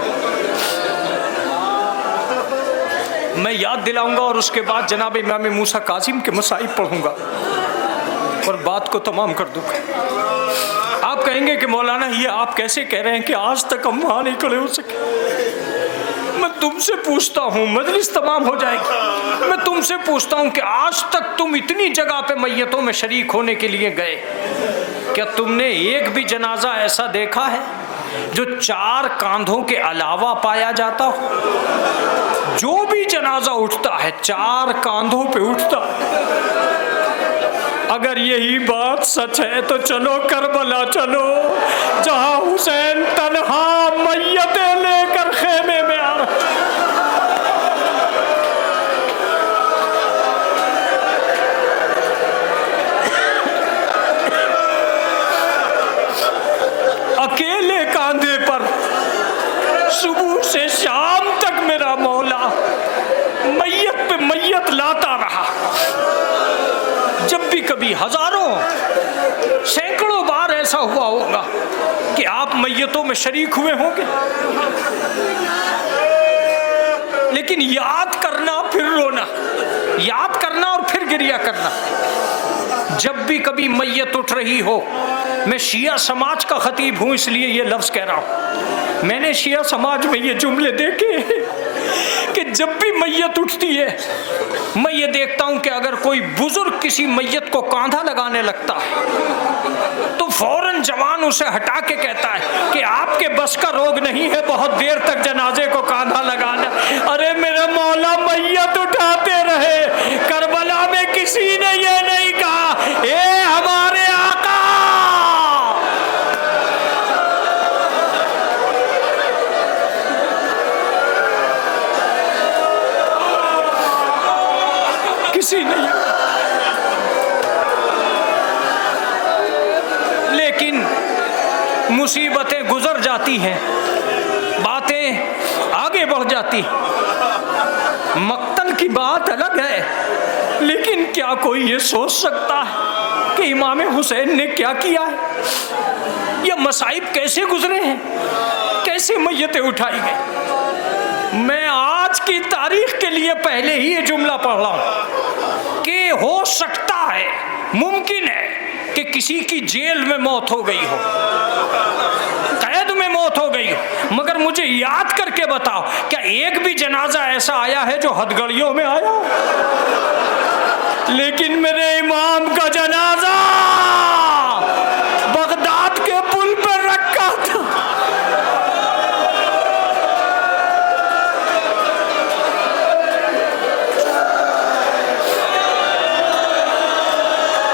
میں یاد دلاؤں گا اور اس کے بعد جناب امام موسیٰ کاظم کے مصائب پڑھوں گا اور بات کو تمام کر دوں گا. آپ کہیں گے کہ مولانا یہ آپ کیسے کہہ رہے ہیں کہ آج تک ہم وہاں نہیں کھڑے ہو سکے؟ میں تم سے پوچھتا ہوں، مجلس تمام ہو جائے گی، میں تم سے پوچھتا ہوں کہ آج تک تم اتنی جگہ پہ میتوں میں شریک ہونے کے لیے گئے، کیا تم نے ایک بھی جنازہ ایسا دیکھا ہے جو 4 کاندھوں کے علاوہ پایا جاتا ہو؟ جو بھی جنازہ اٹھتا ہے 4 کاندھوں پہ اٹھتا ہے. اگر یہی بات سچ ہے تو چلو کربلا چلو، جہاں حسین تنہا میتیں لے کر خیمے میں آ رہے. اکیلے کاندھے پر صبح سے شام تک میرا مولا میت پہ میت لاتا رہا. جب بھی کبھی ہزاروں سینکڑوں بار ایسا ہوا ہوگا کہ آپ میتوں میں شریک ہوئے ہوں گے، لیکن یاد کرنا پھر رونا، یاد کرنا اور پھر گریہ کرنا. جب بھی کبھی میت اٹھ رہی ہو، میں شیعہ سماج کا خطیب ہوں اس لیے یہ لفظ کہہ رہا ہوں، میں نے شیعہ سماج میں یہ جملے دیکھے کہ جب بھی میت اٹھتی ہے میں یہ دیکھتا ہوں کہ اگر کوئی بزرگ کسی میت کو کاندھا لگانے لگتا ہے تو فوراً جوان اسے ہٹا کے کہتا ہے کہ آپ کے بس کا روگ نہیں ہے بہت دیر تک جنازے کو کاندھا لگانا. ارے میرے مولا میت اٹھاتے رہے، کربلا میں کسی نے یہ نہیں کہا اے ہمارے آقا. کسی نہیں. لیکن مصیبتیں گزر جاتی ہیں، باتیں آگے بڑھ جاتی. مقتل کی بات الگ ہے، لیکن کیا کوئی یہ سوچ سکتا ہے کہ امام حسین نے کیا کیا ہے؟ یہ مصائب کیسے گزرے ہیں، کیسے میتیں اٹھائی گئی؟ میں آج کی تاریخ کے لیے پہلے ہی یہ جملہ پڑھ رہا ہوں کہ ہو سکتا ہے، ممکن ہے کہ کسی کی جیل میں موت ہو گئی ہو، قید میں موت ہو گئی ہو، مگر مجھے یاد کر کے بتاؤ کیا ایک بھی جنازہ ایسا آیا ہے جو ہتھ گڑیوں میں آیا؟ لیکن میرے امام کا جنازہ بغداد کے پل پر رکھا تھا.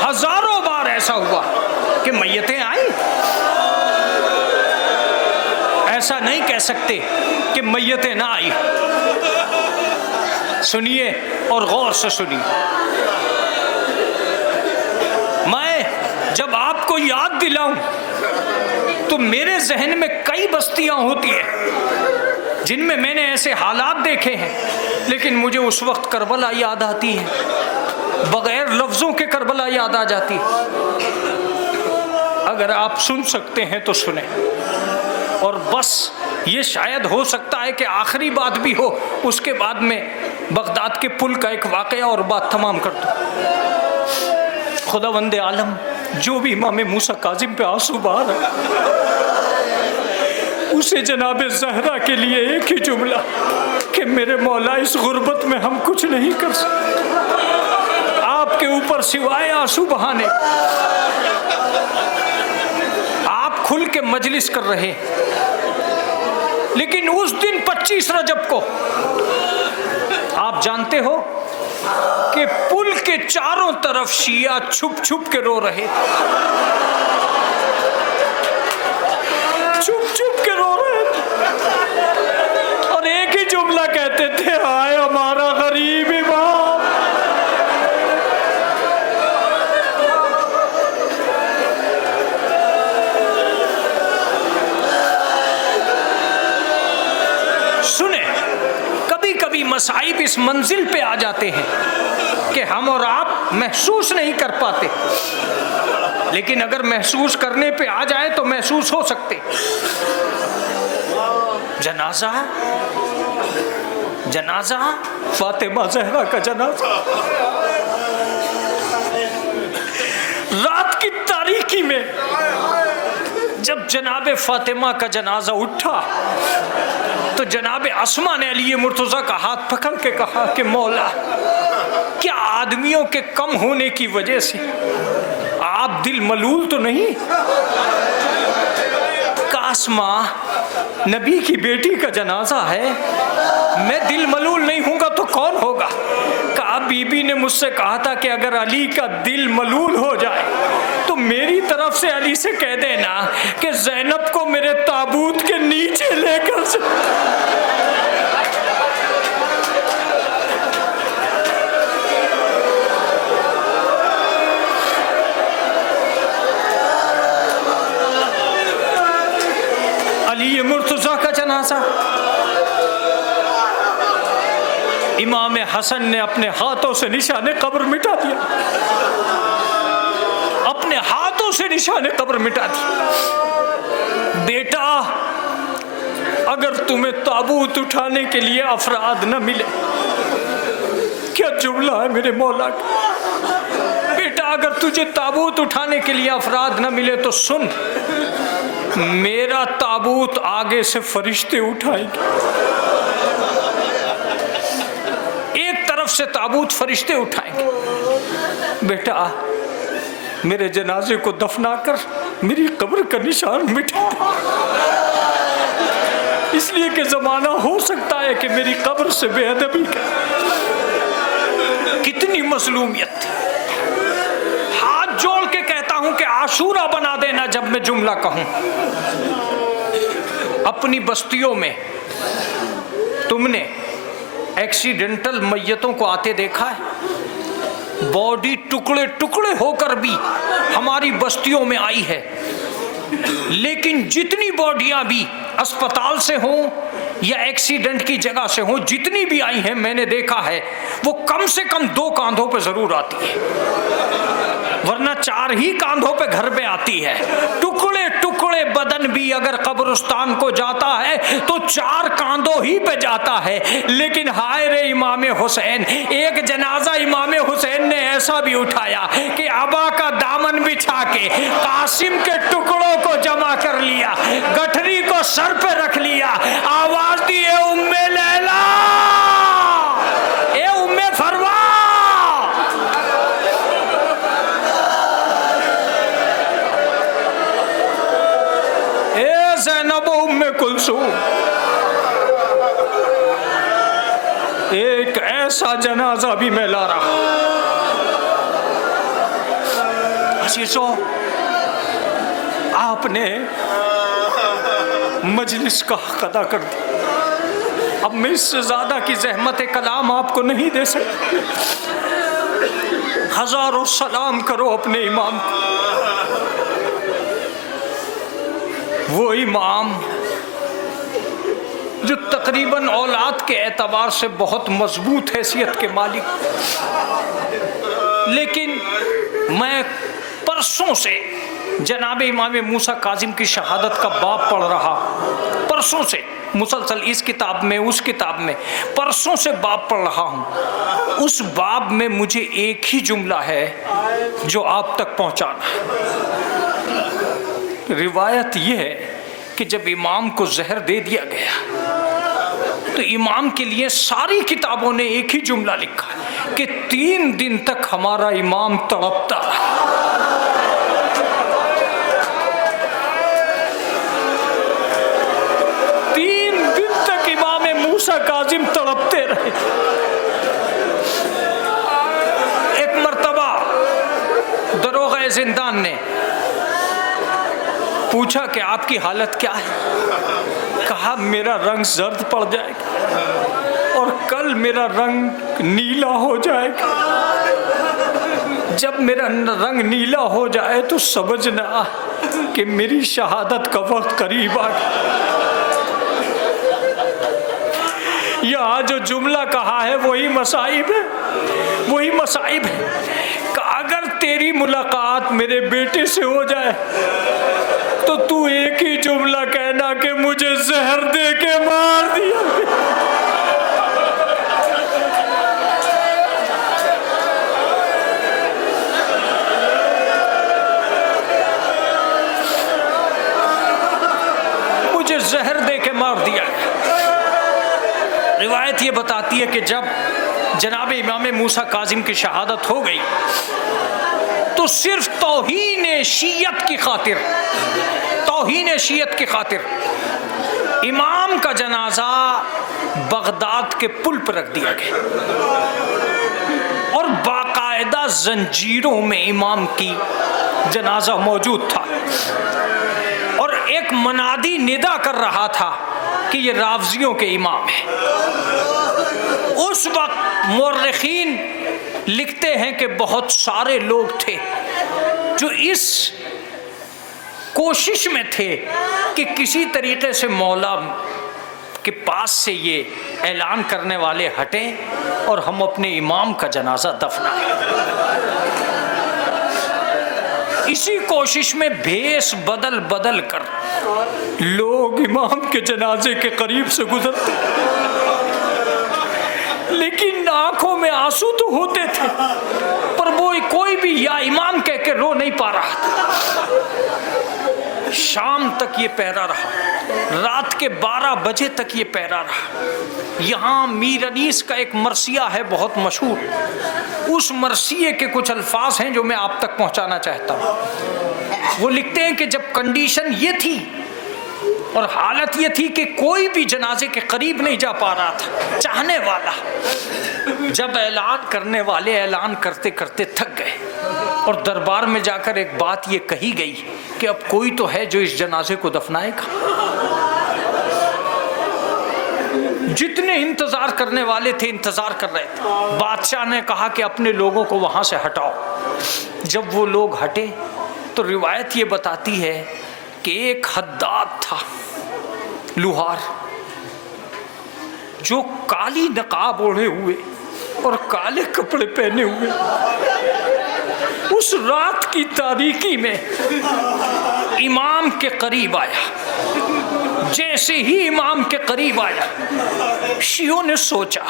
ہزاروں بار ایسا ہوا کہ میتیں آئیں. ایسا نہیں کہہ سکتے کہ میتیں نہ آئی. سنیے اور غور سے سنیے. جب آپ کو یاد دلاؤں تو میرے ذہن میں کئی بستیاں ہوتی ہیں جن میں میں نے ایسے حالات دیکھے ہیں، لیکن مجھے اس وقت کربلا یاد آتی ہے، بغیر لفظوں کے کربلا یاد آ جاتی ہے۔ اگر آپ سن سکتے ہیں تو سنیں، اور بس یہ شاید ہو سکتا ہے کہ آخری بات بھی ہو، اس کے بعد میں بغداد کے پل کا ایک واقعہ اور بات تمام کر دوں۔ خداوند عالم جو بھی امام موسیٰ کاظم پہ آنسو بہا رہا ہے، اسے جناب زہرا کے لیے ایک ہی جملہ کہ میرے مولا اس غربت میں ہم کچھ نہیں کر سکتے آپ کے اوپر سوائے آنسو بہانے۔ آپ کھل کے مجلس کر رہے، لیکن اس دن 25 رجب کو آپ جانتے ہو کہ پل کے چاروں طرف شیعہ چھپ چھپ کے رو رہے، چھپ چھپ کے رو رہے تھے، اور ایک ہی جملہ کہتے تھے، ہائے ہمارا غریب امام۔ سنیں، کبھی کبھی مصائب اس منزل پہ آ جاتے ہیں کہ ہم اور آپ محسوس نہیں کر پاتے، لیکن اگر محسوس کرنے پہ آ جائے تو محسوس ہو سکتے۔ جنازہ فاطمہ زہرا کا جنازہ، رات کی تاریکی میں جب جناب فاطمہ کا جنازہ اٹھا تو جناب اسماء نے علی مرتضیٰ کا ہاتھ پکڑ کے کہا کہ مولا، کیا آدمیوں کے کم ہونے کی وجہ سے آپ دل ملول تو نہیں؟ اسماء، نبی کی بیٹی کا جنازہ ہے، میں دل ملول نہیں ہوں گا تو کون ہوگا؟ کہا بی بی نے مجھ سے کہا تھا کہ اگر علی کا دل ملول ہو جائے تو میری طرف سے علی سے کہہ دینا کہ زینب کو میرے تابوت کے نیچے لے کر علی مرتضیٰ کا جنازہ۔ امام حسن نے اپنے ہاتھوں سے نشان قبر مٹا دیا، اپنے ہاتھوں سے نشان قبر مٹا دیا۔ بیٹا، اگر تمہیں تابوت اٹھانے کے لیے افراد نہ ملے، کیا جملہ ہے میرے مولا کا، بیٹا اگر تجھے تابوت اٹھانے کے لیے افراد نہ ملے تو سن، میرا تابوت آگے سے فرشتے اٹھائیں گے، ایک طرف سے تابوت فرشتے اٹھائیں گے۔ بیٹا میرے جنازے کو دفنا کر میری قبر کا نشان مٹا دے، اس لیے کہ زمانہ ہو سکتا ہے کہ میری قبر سے بے ادبی کا۔ کتنی مظلومیت تھی۔ ہاتھ جوڑ کے کہتا ہوں کہ عاشورہ بنا دینا جب میں جملہ کہوں۔ اپنی بستیوں میں تم نے ایکسیڈنٹل میتوں کو آتے دیکھا ہے؟ باڈی ٹکڑے ٹکڑے ہو کر بھی ہماری بستیوں میں آئی ہے، لیکن جتنی باڈیاں بھی اسپتال سے ہوں یا ایکسیڈنٹ کی جگہ سے ہوں، جتنی بھی آئی ہیں میں نے دیکھا ہے وہ کم سے کم 2 کاندھوں پہ ضرور آتی ہے، ورنہ 4 ہی کاندھوں پہ گھر پہ آتی ہے۔ ٹکڑے ٹکڑے بدن بھی اگر قبرستان کو جاتا ہے تو 4 کاندھوں ہی پہ جاتا ہے، لیکن ہائے رے امام حسین، ایک جنازہ امام حسین نے ایسا بھی اٹھایا کہ ابا کا دامن بچھا کے قاسم کے ٹکڑوں کو جمع کر لیا، گٹھری کو سر پہ رکھ لیا، آواز دی اے ام لیلا، اے ام فروا، اے زینب ام کلثوم، ایک ایسا جنازہ بھی میں لا رہا ہوں۔ عزیزو، آپ نے مجلس کا حق ادا کر دیا، اب میں اس سے زیادہ کی زحمت کلام آپ کو نہیں دے سکتا۔ ہزاروں سلام کرو اپنے امام کو، وہ امام جو تقریباً اولاد کے اعتبار سے بہت مضبوط حیثیت کے مالک، لیکن میں پرسوں سے جناب امام موسیٰ کاظم کی شہادت کا باب پڑھ رہا، پرسوں سے مسلسل اس کتاب میں اس کتاب میں پرسوں سے باب پڑھ رہا ہوں۔ اس باب میں مجھے ایک ہی جملہ ہے جو آپ تک پہنچانا ہے۔ روایت یہ ہے کہ جب امام کو زہر دے دیا گیا تو امام کے لیے ساری کتابوں نے ایک ہی جملہ لکھا کہ 3 دن تک ہمارا امام تڑپتا رہا۔ 3 دن تک امام موسیٰ کاظم تڑپتے رہے۔ ایک مرتبہ داروغہ زندان نے پوچھا کہ آپ کی حالت کیا ہے؟ کہا میرا رنگ زرد پڑ جائے گا اور کل میرا رنگ نیلا ہو جائے گا۔ جب میرا رنگ نیلا ہو جائے تو سمجھنا کہ میری شہادت کا وقت قریب آ گیا۔ یہاں جو جملہ کہا ہے وہی مصائب ہے، وہی مصائب ہے کہ اگر تیری ملاقات میرے بیٹے سے ہو جائے تو تو ایک ہی جملہ کہنا کہ مجھے زہر دے کے مار دیا۔ مجھے زہر دے کے مار دیا۔ روایت یہ بتاتی ہے کہ جب جناب امام موسیٰ کاظم کی شہادت ہو گئی تو صرف توہین شیعت کی خاطر، توہین شیعت کی خاطر امام کا جنازہ بغداد کے پل پر رکھ دیا گیا اور باقاعدہ زنجیروں میں امام کی جنازہ موجود تھا اور ایک منادی ندا کر رہا تھا کہ یہ رافضیوں کے امام ہیں۔ اس وقت مورخین لکھتے ہیں کہ بہت سارے لوگ تھے جو اس کوشش میں تھے کہ کسی طریقے سے مولا کے پاس سے یہ اعلان کرنے والے ہٹیں اور ہم اپنے امام کا جنازہ دفنائیں۔ اسی کوشش میں بھیس بدل بدل کر لوگ امام کے جنازے کے قریب سے گزرتے، لیکن آنکھوں میں آنسو تو ہوتے تھے پر وہ کوئی بھی یا امام کہہ کے رو نہیں پا رہا تھا۔ شام تک یہ پہرا رہا، رات کے 12 بجے تک یہ پہرا رہا۔ یہاں میر انیس کا ایک مرثیہ ہے بہت مشہور، اس مرثیے کے کچھ الفاظ ہیں جو میں آپ تک پہنچانا چاہتا ہوں۔ وہ لکھتے ہیں کہ جب کنڈیشن یہ تھی اور حالت یہ تھی کہ کوئی بھی جنازے کے قریب نہیں جا پا رہا تھا چاہنے والا، جب اعلان کرنے والے اعلان کرتے کرتے تھک گئے اور دربار میں جا کر ایک بات یہ کہی گئی کہ اب کوئی تو ہے جو اس جنازے کو دفنائے گا۔ جتنے انتظار کرنے والے تھے انتظار کر رہے تھے۔ بادشاہ نے کہا کہ اپنے لوگوں کو وہاں سے ہٹاؤ۔ جب وہ لوگ ہٹے تو روایت یہ بتاتی ہے کہ ایک حداد تھا لوہار جو کالی نقاب اوڑھے ہوئے اور کالے کپڑے پہنے ہوئے اس رات کی تاریکی میں امام کے قریب آیا۔ جیسے ہی امام کے قریب آیا شیعوں نے سوچا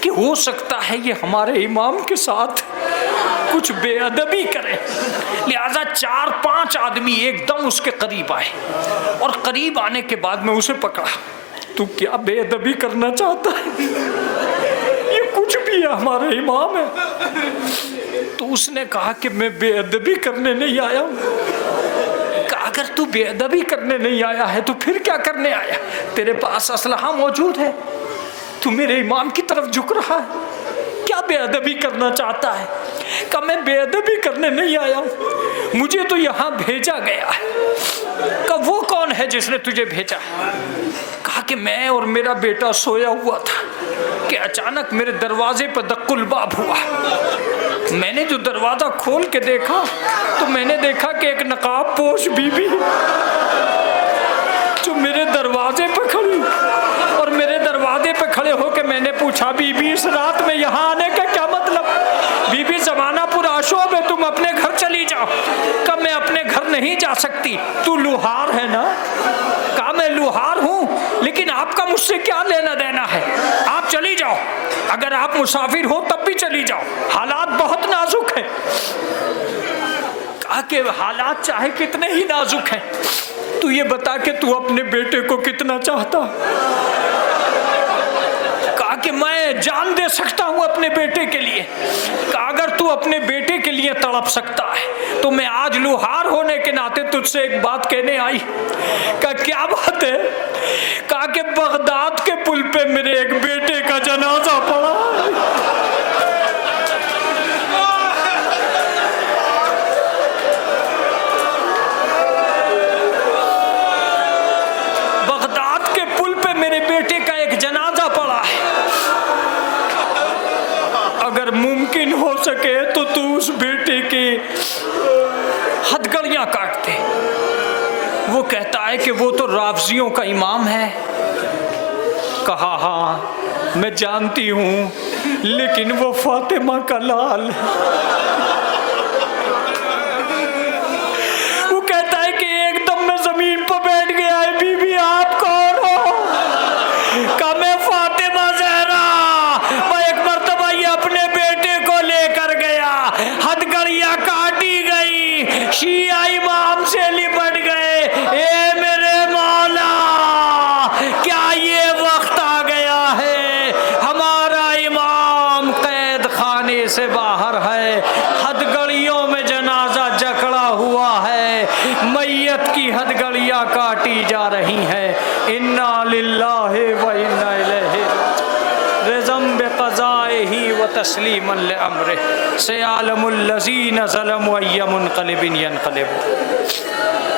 کہ ہو سکتا ہے یہ ہمارے امام کے ساتھ کچھ بے ادبی کرے، لہذا 4-5 آدمی ایک دم اس کے قریب آئے اور قریب آنے کے بعد میں اسے پکڑا۔ تو کیا بے ادبی کرنا چاہتا ہے؟ یہ کچھ بھی ہے، ہمارے امام ہے۔ تو اس نے کہا کہ میں بے ادبی کرنے نہیں آیا ہوں۔ کہ اگر تو بے ادبی کرنے نہیں آیا ہے تو پھر کیا کرنے آیا؟ تیرے پاس اسلحہ موجود ہے، تو میرے امام کی طرف جھک رہا ہے، کیا بے ادبی کرنا چاہتا ہے؟ کہ میں بے ادبی کرنے نہیں آیا ہوں، مجھے تو یہاں بھیجا گیا ہے۔ کہ وہ کون ہے جس نے تجھے بھیجا؟ کہا کہ میں اور میرا بیٹا سویا ہوا تھا کہ اچانک میرے دروازے پر دق الباب ہوا۔ میں نے جو دروازہ کھول کے دیکھا تو میں نے دیکھا کہ ایک نقاب پوش بی بی جو میرے دروازے پہ کھڑی اور میرے دروازے پہ کھڑے ہو کے میں نے پوچھا بی بی اس رات میں یہاں آنے کا کیا مطلب؟ بی بی زمانہ پرآشوب ہے، تم اپنے گھر چلی جاؤ۔ کہا میں اپنے گھر نہیں جا سکتی، تو لوہار ہے نا؟ کہا میں لوہار ہوں، لیکن آپ کا مجھ سے کیا لینا دینا ہے؟ آپ چلی جاؤ، اگر آپ مسافر ہو تب بھی چلی جاؤ، حالات بہت نازک ہیں۔ کہا کہ حالات چاہے کتنے ہی نازک ہیں، تو یہ بتا کہ تو اپنے بیٹے کو کتنا چاہتا؟ کہا کہ میں جان دے سکتا ہوں اپنے بیٹے کے لیے۔ کہا اگر تو اپنے بیٹے کے لیے تڑپ سکتا ہے تو میں آج لوہار ہونے کے ناطے تجھ سے ایک بات کہنے آئی۔ کہا کیا بات ہے؟ کہا کہ بغداد کے پل پہ میرے ایک بیٹے کا جنازہ پڑا۔ بغداد کے پل پہ میرے بیٹے کا ایک جنازہ پڑا ہے، اگر ممکن ہو سکے تو اس بیٹے کے ہتھکڑیاں کاٹ دے۔ وہ کہتا ہے کہ وہ تو رافضیوں کا امام ہے۔ کہا ہاں میں جانتی ہوں، لیکن وہ فاطمہ کا لال ہے۔ وہ کہتا ہے کہ ایک دم میں زمین پر بیٹھ گیا ہے، بی بی آپ کون ہو؟ کہا میں فاطمہ زہرا، میں ایک مرتبہ یہ اپنے بیٹے کو لے کر گیا، ہتھکڑیاں کاٹی گئی، شیعہ امام سے لپٹ گئے۔ اے میرے مولا، کیا یہ وقت آ گیا ہے ہمارا امام قید خانے سے باہر ہے، ہتھکڑیوں میں جنازہ جکڑا ہوا ہے، میت کی ہتھکڑیاں کاٹی جا رہی ہیں۔ انا للہ و انا الیہ رضم بقضائہ و تسلیما لامرہ، سیعلم الذین ظلموا ای منقلب ینقلبون۔